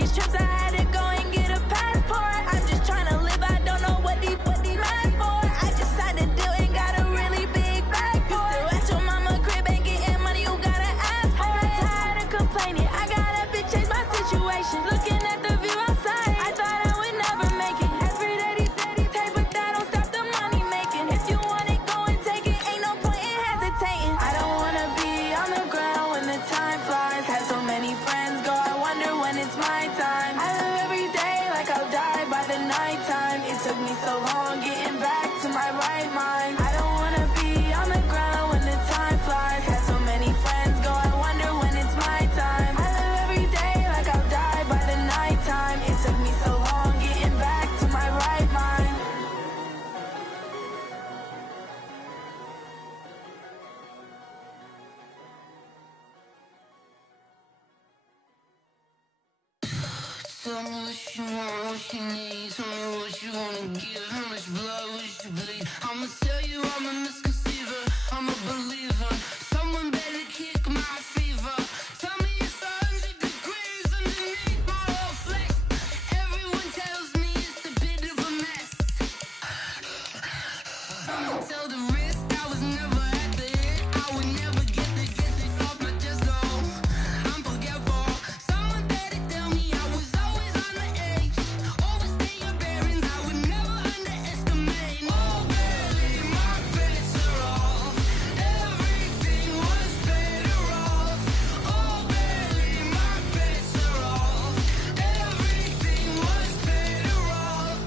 these trips, I had to go and get a passport. I'm just trying to live, I don't know what these mad for. I just signed a deal and got a really big bag for it. Still at your mama crib, ain't getting money, you gotta ask for it. I got tired of complaining, I got up and changed my situation. Looking at the view outside, I thought I would never make it. Every day these take, but that don't stop the money making. If you want it, go and take it, ain't no point in hesitating. I don't wanna be on the ground when the time flies. Had so many friends go, I wonder when it's my time. I live every day like I'll die by the nighttime. It took me so long getting back to my right mind. I don't wanna be on the ground when the time flies. Had so many friends go, I wonder when it's my time. I live every day like I'll die by the nighttime. It took me so long getting back to my right mind. Tell me what you want, what you need. Tell me what you wanna give. How much blood would you bleed? I'ma tell you I'm a misconceiver. I'm a believer. Someone better kick my fever. Tell me it's 100 degrees underneath my whole flesh. Everyone tells me it's a bit of a mess. I'ma tell the risk I was never at the hit. I would never get this off my chest though. I'm forgetful. Someone better tell me I was always on the edge. Overstay your bearings, I would never underestimate. Oh baby, my bets are off. Everything was better off. Oh baby, my bets are off. Everything was better off.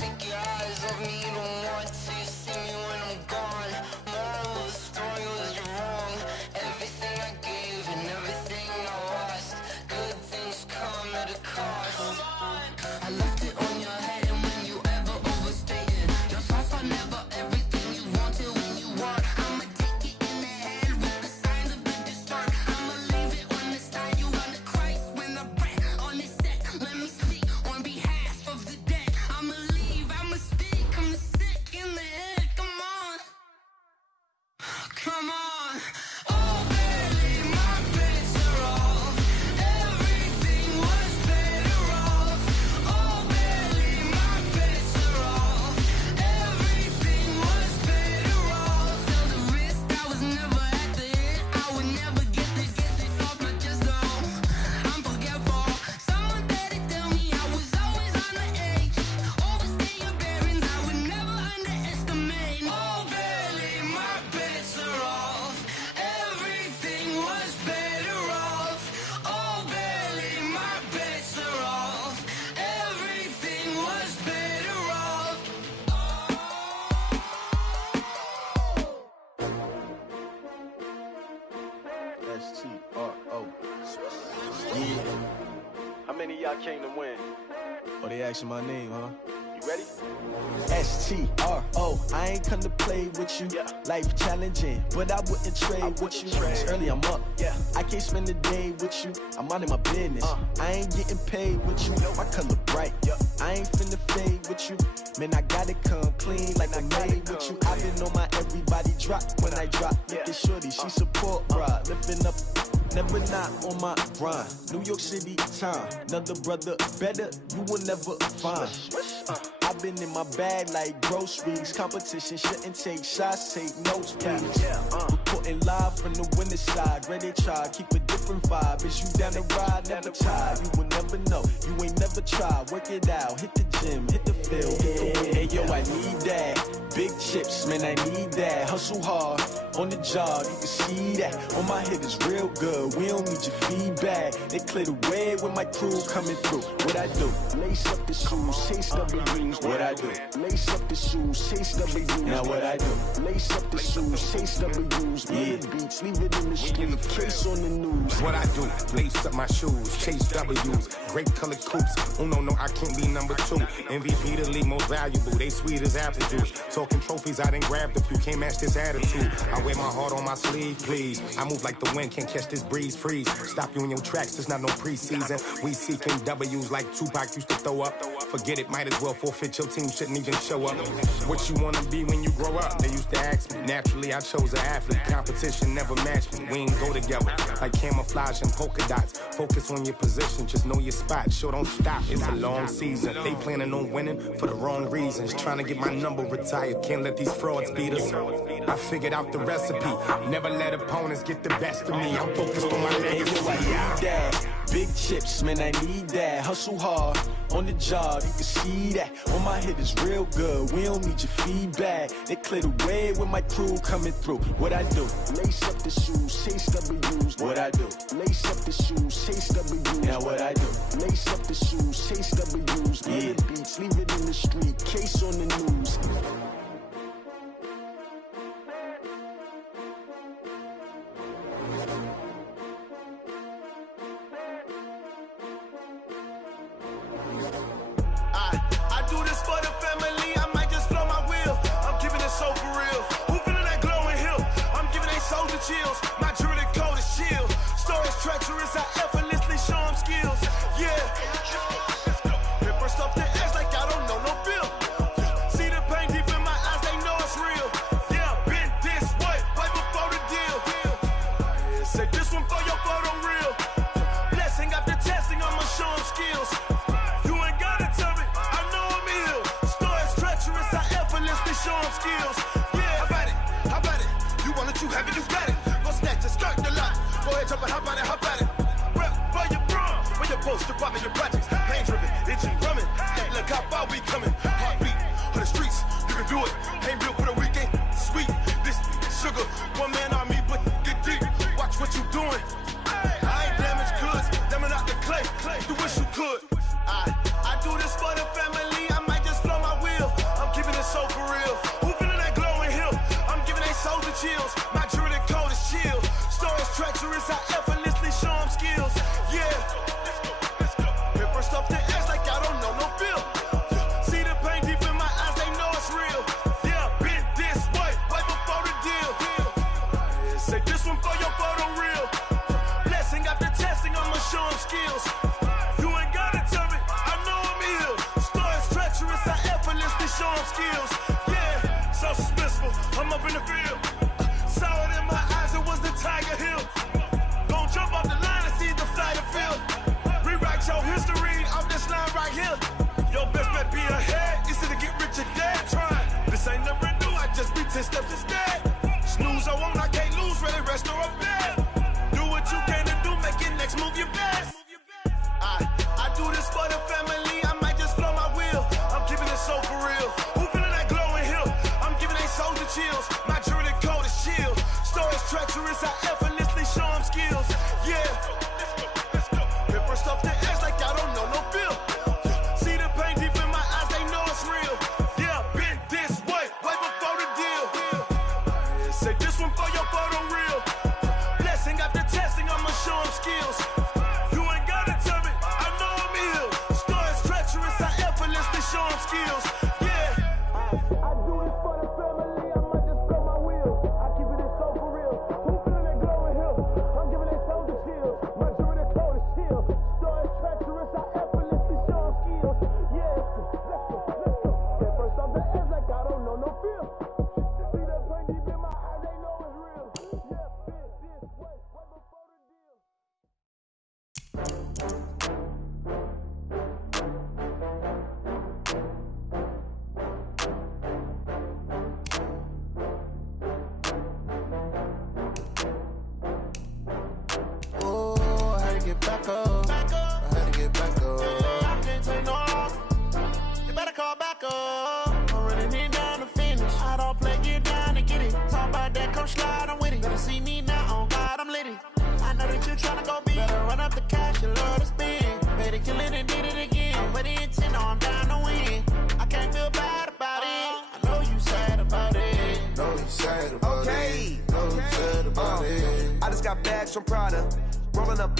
Take your eyes off me, you don't want to see me when I'm gone. Moral of the story was you're wrong. Everything I gave and everything I lost. Good things come at a cost. I left it on your head, and when you ever overstay it, your thoughts are never everything you wanted when you want. I'ma take it in the head with the signs of the distort. I'ma leave it on the side. You on the Christ when I breath on this set. Let me speak on behalf of the dead. I'ma leave, I'ma speak. I'm sick in the head. Come on, come on. Oh baby, my bets are off. Everything was better off. Oh baby, my bets are off. Everything was better off. Tell the risk I was never at the hit. I would never get this off my chest though. I'm forgetful. Someone better tell me I was always on the edge. Overstay your bearings, I would never underestimate. Oh baby, my bets are off. Everything was better off. Oh baby, my bets are off. Everything was better off. S-T-R-O. Yeah. How many of y'all came to win? Oh, they asking my name, huh? You ready? S-T-R-O. I ain't come to play with you. Yeah. Life challenging, but I wouldn't trade with you. It's early, I'm up. Yeah. I can't spend the day with you. I'm minding my business. I ain't getting paid with you. My color bright. Yeah. I ain't finna fade with you. Man, I gotta come clean like I made with you. I've been on my everybody drop when I drop. Look at shorty, she support ride. Lifting up, never not on my grind. New York City time. Another brother better, you will never find. I've been in my bag like groceries. Competition shouldn't take shots, take notes, please. Reporting live from the winning side. Ready to try, keep a different vibe. Is you down the ride? Never try. You will never know. You ain't never tried. Work it out. Hit the gym, hit the field, hit the wind. Hey yo, I need that. Big chips, man, I need that. Hustle hard on the job, you can see that. On my head is real good. We don't need your feedback. They clear the way when my crew coming through. What I do? Lace up the shoes, chase W's. What I do? Lace up the shoes, chase W's. Now what I do? Lace up the shoes, chase W's. Yeah. Beats, leave it in the street. Case on the news. What I do? Lace up my shoes, chase W's. Great colored coops. Oh no, I can't be number 2. MVP the league most valuable. They sweet as apple juice. Talking trophies, I done grabbed a few. Can't match this attitude. I wear my heart on my sleeve, please. I move like the wind, can't catch this breeze, freeze. Stop you in your tracks, there's not no preseason. We seeking W's like Tupac used to throw up. Forget it, might as well forfeit. Your team shouldn't even show up. What you wanna be when you grow up? They used to ask me. Naturally, I chose an athlete. Competition never match me, we ain't go together. Like camouflage and polka dots. Focus on your position, just know your spot. Sure, don't stop, it's a long season. They planning on winning for the wrong reasons. Trying to get my number retired, can't let these frauds beat us. I figured out the recipe, never let opponents get the best of me. I'm focused on my legacy. Big chips, man, I need that. Hustle hard on the job, you can see that. On my head is real good, we don't need your feedback. They clear the way with my crew coming through. What I do? Lace up the shoes, chase W's. What I do? Lace up the shoes, chase W's. Now what I do? Lace up the shoes, chase W's. Yeah, beats, leave it in the street, case on the news. I do this for the family, I might just blow my wheel. I'm keeping it so for real. Who feeling that glowing hill? I'm giving they soldier chills. My jewelry code is chill. Stories treacherous, I effortlessly show them skills. Yeah. Hit first up the edge like I don't know no feel. See the pain deep in my eyes, they know it's real. Yeah, been this way, right before the deal. Say this one for your photo real. Blessing after testing, I'ma show them skills. You ain't gotta tell me, I know I'm ill. Stories treacherous, I effortlessly show them skills. Yeah, how about it? You want it, you have it, you got it. Go snatch it, skirt the lot. Go ahead, jump it, hop on it, hop at it. Rep for your bro, for your poster, popping your projects. Pain driven, itching, drumming. Look how far we coming. Heartbeat on the streets, you can do it. Ain't built for the weekend, sweet. This sugar, one man army, but get deep. Watch what you doing. I ain't damaged goods, damn out the clay. You wish you could. I do this for the family, I might just blow my wheel. I'm keeping it so for real. Who feeling that glowing hill? I'm giving they soldier chills. My jewelry code is chill. Stories treacherous, I effortlessly show them skills. Yeah. Hit first up the edge like I don't know no feel. See the pain deep in my eyes, they know it's real. Yeah, been this way, right before the deal. Say this one for your photo real. Blessing after testing, I'ma show them skills. You ain't gotta tell me, I know I'm ill. Stories treacherous, I effortlessly show them skills. Yeah, so suspenseful, I'm up in the field. Saw it in my eyes, it was the Tiger Hill. Gon' jump off the line and see the flight of field. Rewrite your history off this line right here. Your best bet be ahead, easy to get rich or dead. Trying, this ain't never new, I just be 10 steps instead. Snooze I won't, I can't lose, ready, rest or up bed. Do what you can to do, make your next move your best. I do this for the family, I might just blow my wheel. I'm keeping it so for real. Who feeling that glowing hill? I'm giving they soldier chills. My jewelry code is chill. Stories treacherous, I effortlessly show them skills. Yeah. Hit first up the edge like I don't know no feel. See the pain deep in my eyes, they know it's real. Yeah, been this way, right before the deal. Say this one for your photo real. Blessing after testing, I'ma show them skills. You ain't gotta tell me, I know I'm ill. Stories treacherous, I effortlessly show them skills. Yeah. I do this for the family, I might just blow my wheel. I keep it so for real. Who feeling that glowing hill? I'm giving they soldier chills. My jewelry code is chill. Stories treacherous, I effortlessly show them skills. Yeah. Let's go. Get first off the edge like I don't know no feel. See that pain deep in my eyes, they know it's real. Yeah, been this way, right before the deal. Oh, I had to get back up. I had to get back up. I can't take no loss. You better call back up. I'm running it down to finish. I don't play, get down to get it. Talk about that, come slide, I'm with it. Better see me now, on God, I'm lit it. I know that you tryna go big. Better run up the cash, you love to spend. Better kill it and did it again. I'm with the intent, I'm down to win. I can't feel bad about it. I know you sad about it. Know you sad about it. Know you sad about it. I just got bags from Prada. Rolling up.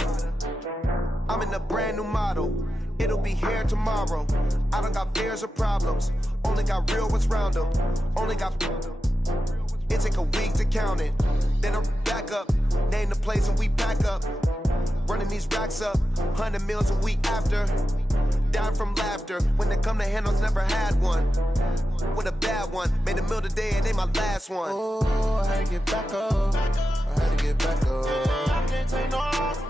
I'm in a brand new model. It'll be here tomorrow. I don't got fears or problems. Only got real ones round them. Only got. It take a week to count it. Then I'm back up. Name the place and we pack up. Running these racks up. 100 meals a week after. die from laughter. When it come to handles, never had one. With a bad one, made a meal today and they my last one. Oh, I had to get back up. I had to get back up. I can't take no loss.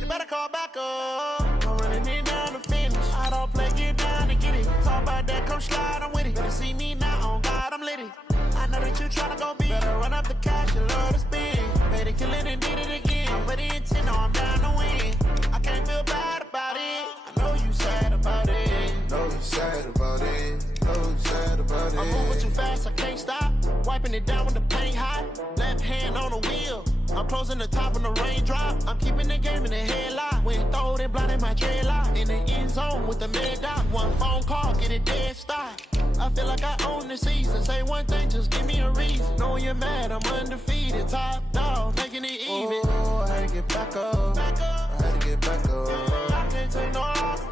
You better call back up. I'm running it down to finish. I don't play, get down to get it. Talk about that, come slide, I'm with it. Better see me now, on God, I'm litty. I know that you tryna go big. Better run up the cash, you love to spend. Better kill it and did it again. I'm ready in 10, no, I'm down to win. I can't feel bad about it. I know you sad about it. Know you sad about it. Know you sad about it. I'm moving too fast, I can't stop. Wiping it down with the paint hot. Left hand on the wheel. I'm closing the top when the raindrop. I'm keeping the game in the headlock. When throwed and blinded my dreadlock. In the end zone with the mid dot. One phone call, get it dead stop. I feel like I own the season. Say one thing, just give me a reason. Knowing you're mad, I'm undefeated. Top dog, making it even. Oh, I had to get back up. I had to get back up. I can't take no loss.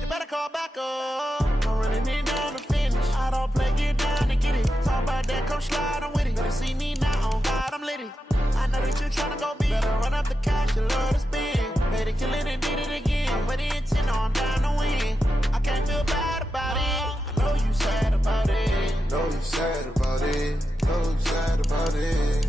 You better call back up. I'm running it down to finish. I don't play, get down to get it. Talk about that, come slide, I'm with it. Better see me now, on God, I'm litty. I know that you tryna go big. Better run up the cash, you love to spend. Better kill it and did it again. I'm ready in 10, no, I'm down to win. I can't feel bad about it. I know you sad about it. Know you sad about it. Know you sad about it.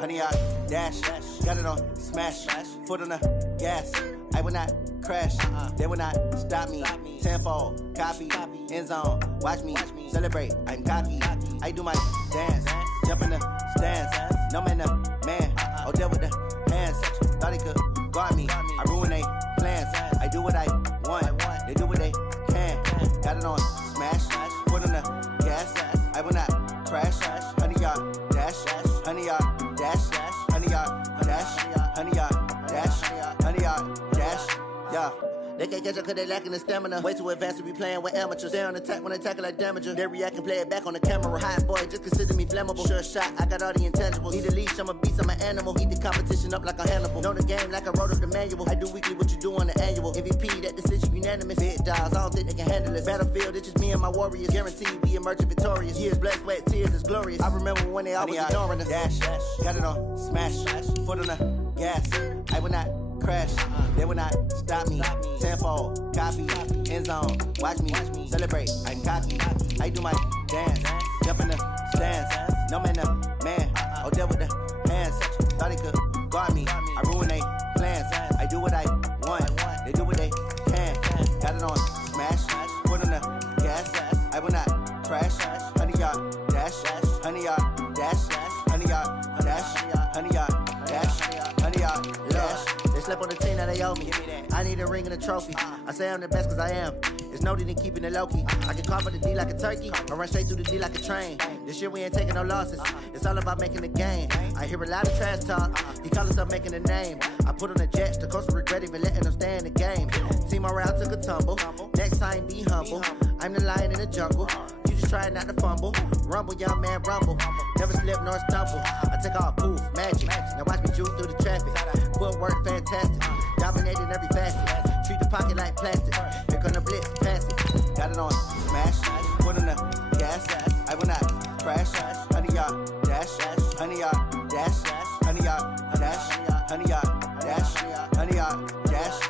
Honey, I dash, got it on smash, foot on the gas. I will not crash, they will not stop me. Tenfold, copy, end zone, watch me celebrate. I'm cocky, I do my dance, jump in the stands. No man, the man, oh, there with the hands. Thought he could guard me, I ruin they plans. I do what I want, they do what they can. Got it on smash, foot on the gas. I will not crash, honey, y'all dash, honey, y'all dash, honey, y'all dash, honey, y'all dash, honey, y'all dash, yeah. They can't catch up cause they lacking the stamina. Way too advanced to be playing with amateurs. Stay on attack when they tackle like damager. They react and play it back on the camera. Hot boy, just consider me flammable. Sure shot, I got all the intangibles. Need a leash, I'm a beast, I'm an animal. Eat the competition up like a Hannibal. Know the game like I wrote up the manual. I do weekly what you do on the annual. MVP, that decision unanimous. Big dogs, I don't think they can handle it. Battlefield, it's just me and my warriors. Guaranteed we emerging victorious. Years, blood, sweat, tears, it's glorious. I remember when they always ignoring us. Dash, got it on smash, foot on the gas. I will not crash, they will not stop me. Tenfold, copy, end zone, watch me celebrate. I'm cocky, I do my dance, jump in the stands. No man, the man, oh, there with the hands. Thought he could guard me, I ruin they plans. I do what I want, they do what they can. Got it on smash, foot on the gas. I will not crash, honey, y'all dash, honey, y'all dash, honey, y'all dash, honey, y'all dash, honey, y'all dash. They slept on the team that they owe me. I need a ring and a trophy. I say I'm the best cause I am. It's no need in keeping it low-key. I can carve the D like a turkey. I run straight through the D like a train. This year we ain't taking no losses. It's all about making the game. I hear a lot of trash talk. He call himself making a name. I put on the Jets. The coach will regret even letting them stay in the game. Team morale took a tumble. Next time be humble. I'm the lion in the jungle. You just try not to fumble. Rumble, young man, rumble. Never slip nor stumble. I take off, poof, magic. Now watch me juke through the traffic. Footwork fantastic. Dominating every facet. Treat the pocket like plastic. Here come the blitz, pass it. Got it on smash. Foot on the gas. I will not crash. Honey, y'all dash. Honey, y'all dash. Honey, y'all dash. Honey, y'all dash. Honey, y'all dash.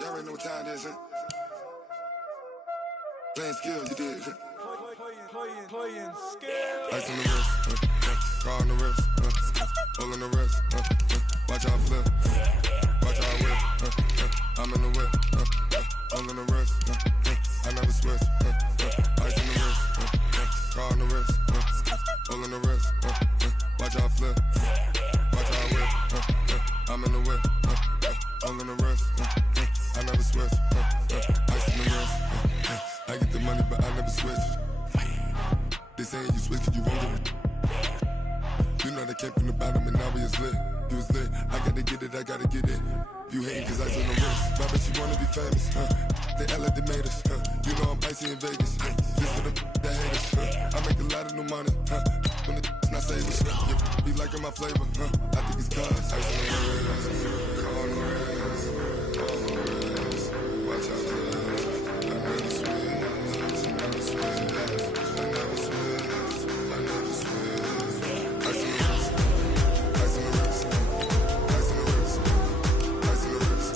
Y'all already know what time it is, huh? Playing skill, you did. Playing skill. Ice on the wrist, car on the wrist, hole on the wrist, watch out flip, watch out whip, I'm in the whip, hole on the wrist, I never switch, ice on the wrist, car on the wrist, hole on the wrist, watch out flip, watch out whip, I'm in the whip, hole on the wrist, I never switch, ice on the wrist, I get the money but I never switch. saying you switch, you won't get it. You know they came from the bottom and now we is lit. You was lit, I gotta get it, I gotta get it. You hating cause I on the wrist. My bitch, you wanna be famous, They Ella, they made us, You know I'm icy in Vegas, Just for the haters, I make a lot of new money, When it's not savings, Be liking my flavor, I think it's cause ice on the wrist, on the wrist, on the wrist. Watch out, I never switch, I never switch, I never switch, I never switch. Ice on the wrist, ice on the wrist, ice on the wrist, ice on the wrist, ice on the wrist.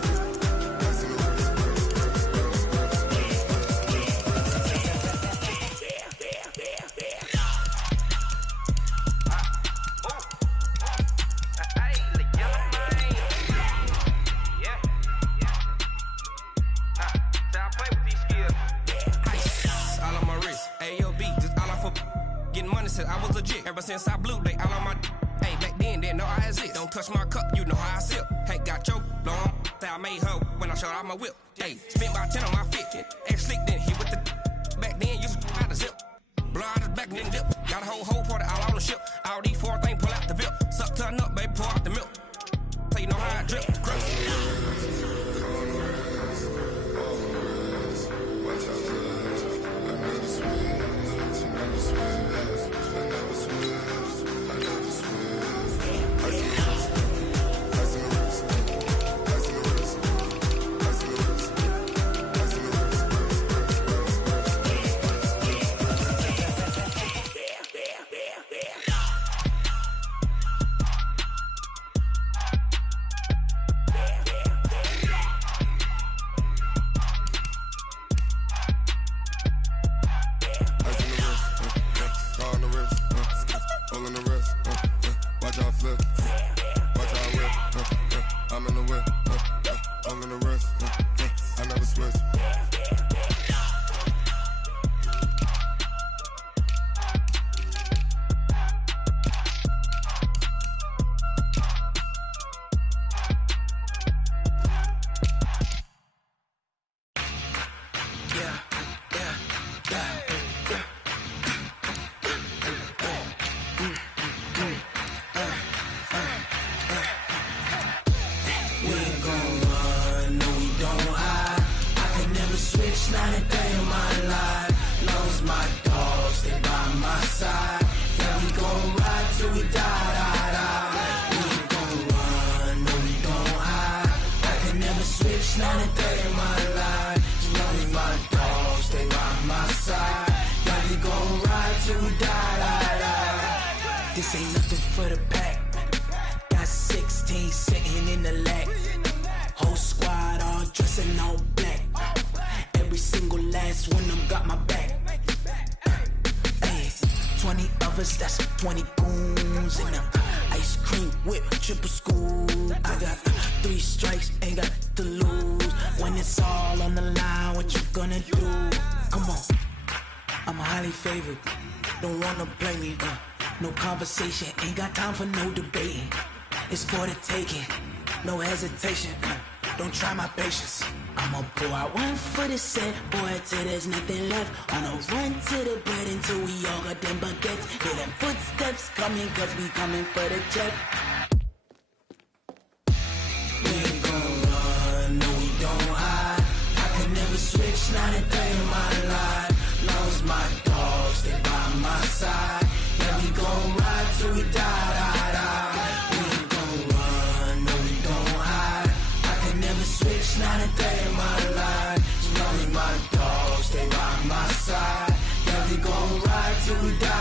I was legit ever since I blew. They all on my hey, back then didn't know I exist. Don't touch my cup, you know how I sip. Hey, got choked, long. Say I made her when I showed out my whip. Hey, spent about 10 on my fit. Ex slick then hit with the back then used to out the zip. Blow out his back then dip. Got a whole party all on the ship. All these four things pull out the VIP. Suck turn up, baby, pour out the milk. So you know how I drip. Crush. This ain't nothing for the pack. Got 16 sitting in the lap. Whole squad all dressing all black. Every single last one of them got my back. Hey, 20 of us, that's 20 goons in the ice cream whip, triple school. I got 3 strikes, ain't got to lose. When it's all on the line, what you gonna do? Come on, I'm highly favored. Don't wanna play me, no conversation, ain't got time for no debating. It's for the taking, no hesitation, don't try my patience. I'ma pour out one for the set, boy, till there's nothing left. On a run to the bread until we all got them baguettes. Hear them footsteps coming, cause we coming for the check. We ain't gon' run, no we don't hide. I can never switch, not a day in my life. Long as my dogs stay by my side. Yeah, we gon' ride till we die. We ain't gon' run, no we don't hide. I can never switch, not a day in my life. As long as my dogs stay by my side. Yeah, we gon' ride till we die.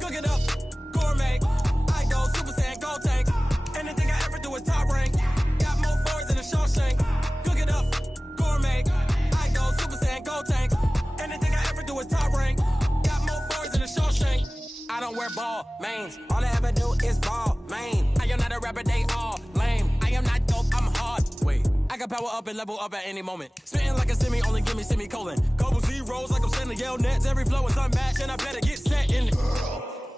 Cook it up, gourmet. I go Super Saiyan, gold tank. Anything I ever do is top rank. Got more boys than a Shawshank. Cook it up, gourmet. I go Super Saiyan, gold tank. Anything I ever do is top rank. Got more boys than a Shawshank. I I don't wear ball mains. All I ever do is ball main. I am not a rapper, they all lame. I am not dope, I'm hard. Wait, I can power up and level up at any moment. Spitting like a semi, only give me semicolon. Couple zeros like I'm sending yell nets. Every flow is unmatched and I better get set in.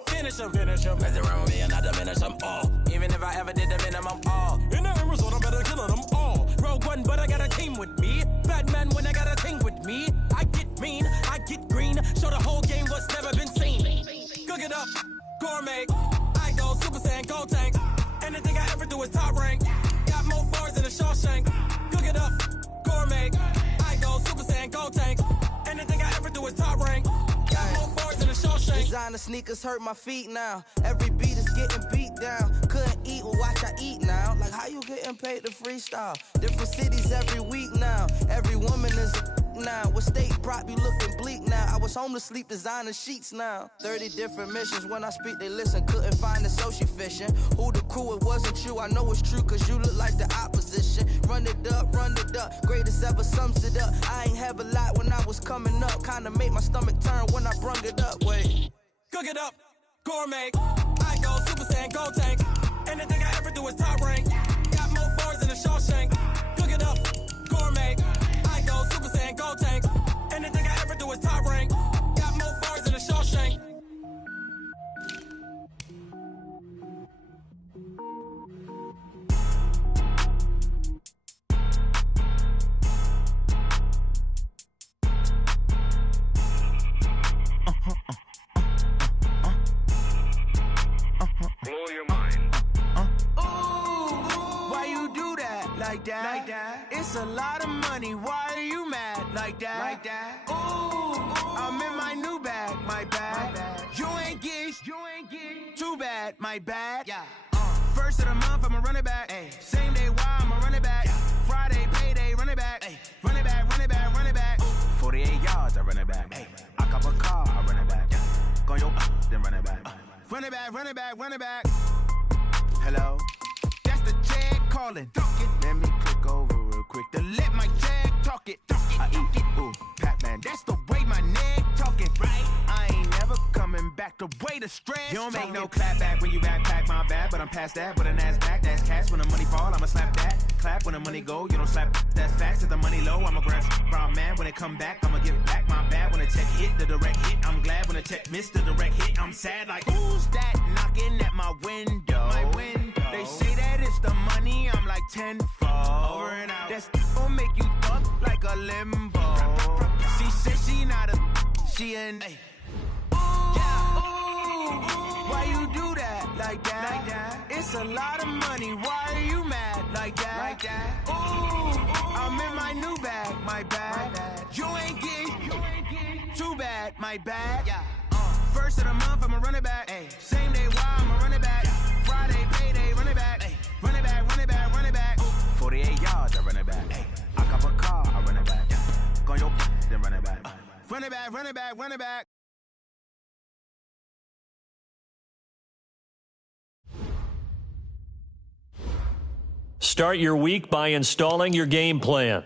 Finish them. Mess around with me and I diminish them all. Even if I ever did the minimum all. In the end result, I better kill them all. Rogue One, but I got a team with me. Batman when I got a thing with me. I get mean, I get green. Show the whole game what's never been seen. Cook it up, gourmet. I go Super Saiyan, Gold Tank. Anything I ever do is top rank. Got more bars than a Shawshank. Cook it up, gourmet. I go Super Saiyan, Gold Tank. Anything I ever do is top rank. Got more bars than a Shawshank. Designer sneakers hurt my feet now. Every beat is getting beat down. Couldn't eat, well watch I eat now. Like how you getting paid to freestyle? Different cities every week now. Every woman is a now. What state prop you looking bleak now? I was home to sleep, designer sheets now. 30 different missions. When I speak, they listen. Couldn't find it, so she fishing. Who the crew? It wasn't you. I know it's true, cause you look like the opposition. Run it up, greatest ever sums it up. I ain't have a lot when I was coming up. Kinda made my stomach turn when I brung it up. Wait. Cook it up, gourmet. I go Super Saiyan, Gold Tank. Anything I ever do is top rank. Got more bars than a Shawshank. Cook it up, gourmet. I go Super Saiyan, Gold Tank. Anything I ever do is top rank. Got more bars than a Shawshank. Blow your mind. Why you do that? Like that? It's a lot of money. Why are you mad? Like that? Ooh, I'm in my new bag. My bad. You ain't get. Too bad. My bad. Yeah. First of the month, I'ma run it back. Ay. Same day, why I'ma run it back. Friday, payday, run it back. Ay. Run it back. 48 yards, I run it back. Ay. I cop a car, I run it back. Go your then run it back. Run it back. Hello? That's the Jag calling. Let me click over real quick to let my Jag talk it. I eat it, ooh, Pac-Man. That's the way my neck talking, right? I ain't never coming back the way the stress. You don't make no clap back when you backpack, my bad, but I'm past that. But a NASDAQ, that's cash. When the money fall, I'ma slap that. Clap when the money go, you don't slap. That's facts. If the money low, I'ma grab brown man. When it come back, I'ma give back my bad. When the check hit, the direct hit. I'm glad when the check missed the direct hit. I'm sad like, who's that knocking at my window? They say that it's the money, I'm like tenfold. Over and out. That's gon' make you fuck like a limbo. She said she not a, she an. Why you do that? Like that? It's a lot of money. Why are you mad? Like that? Ooh, I'm in my new bag. My bad. You ain't get. Too bad. My bad. Yeah. First of the month, I'ma run it back. Ay. Same day, why I'ma run it back. Friday, payday, run it back. Ay. Run it back. 48 yards, I run it back. Ay. I cop a car, I run it back. Go your then run it back. Run it back. Start your week by installing your game plan.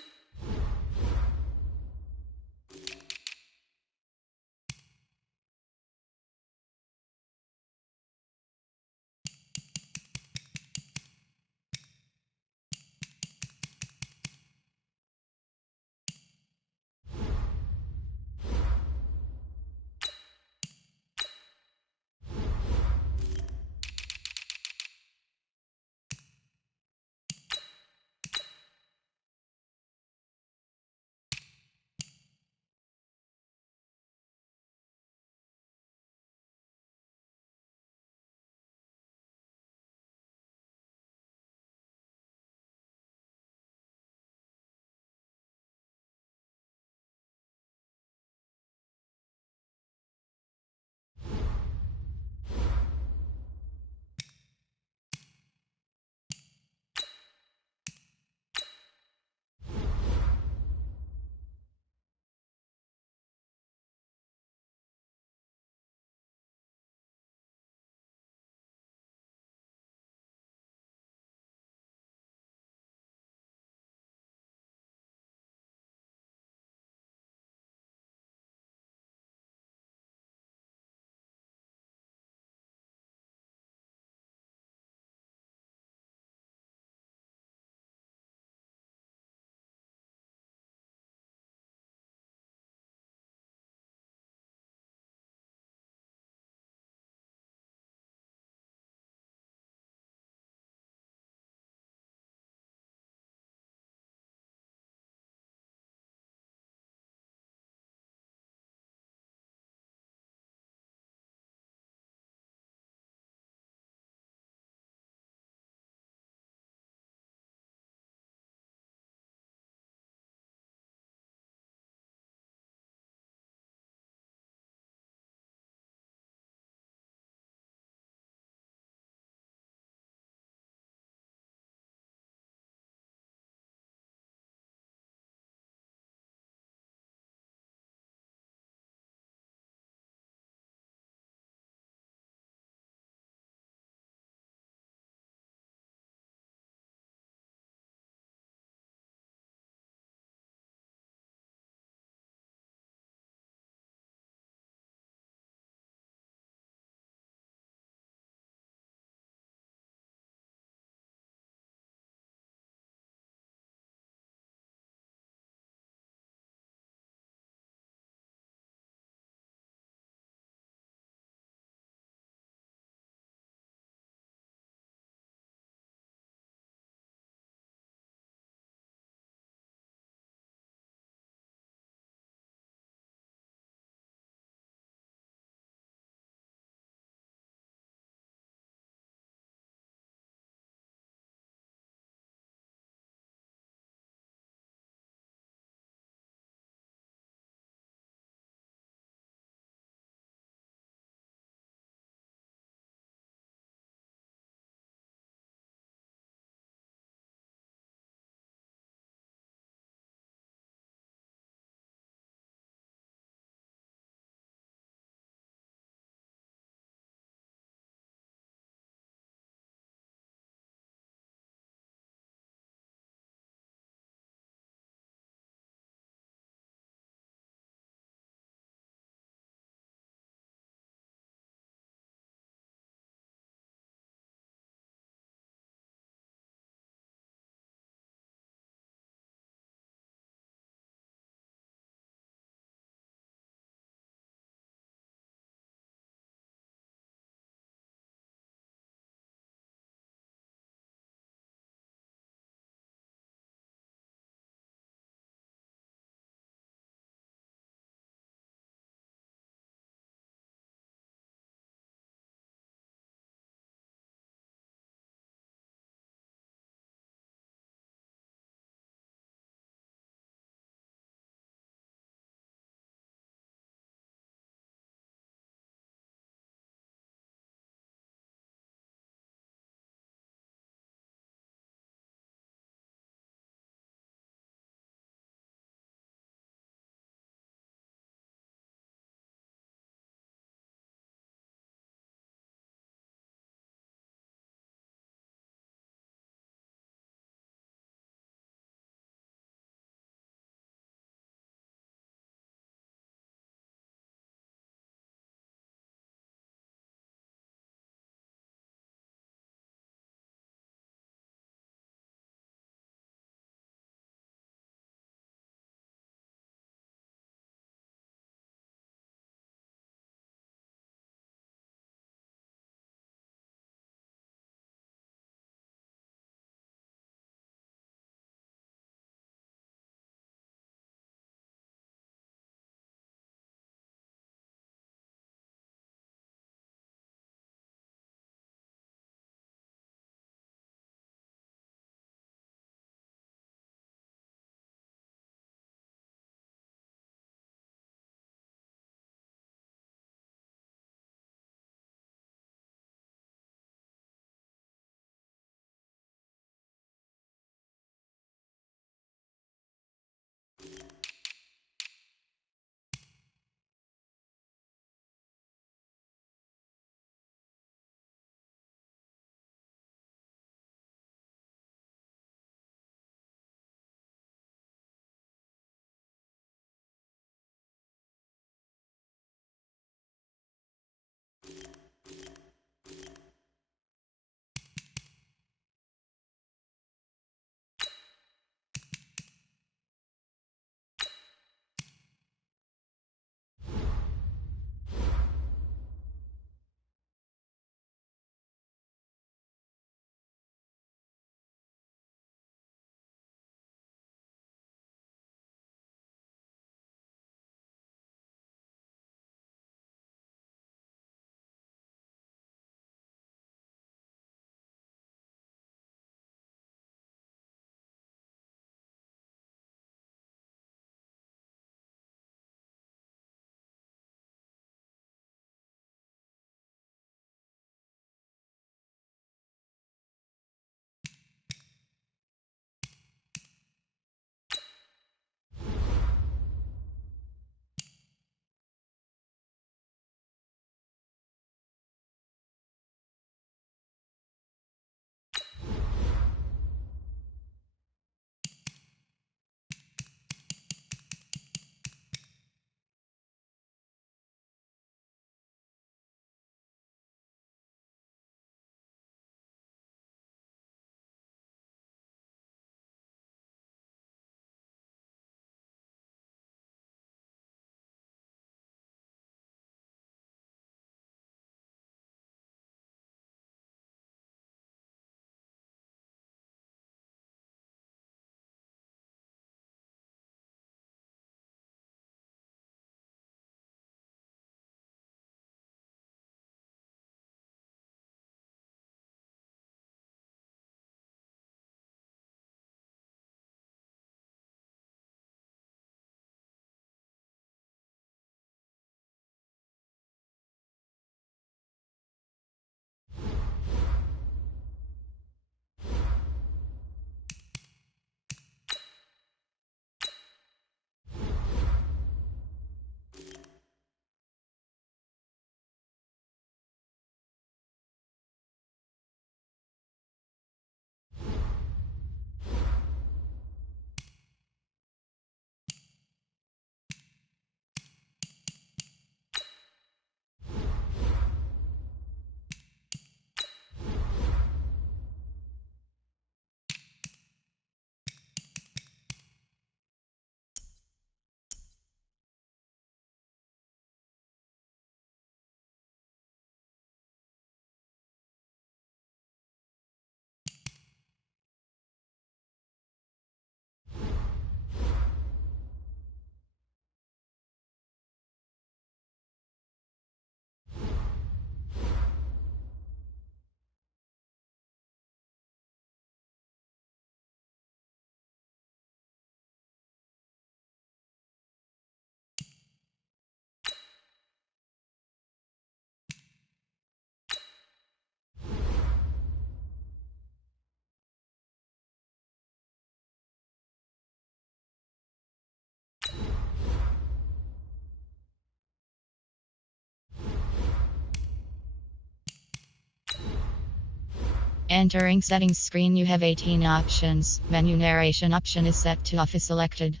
Entering settings screen, you have 18 options. Menu narration option is set to off is selected.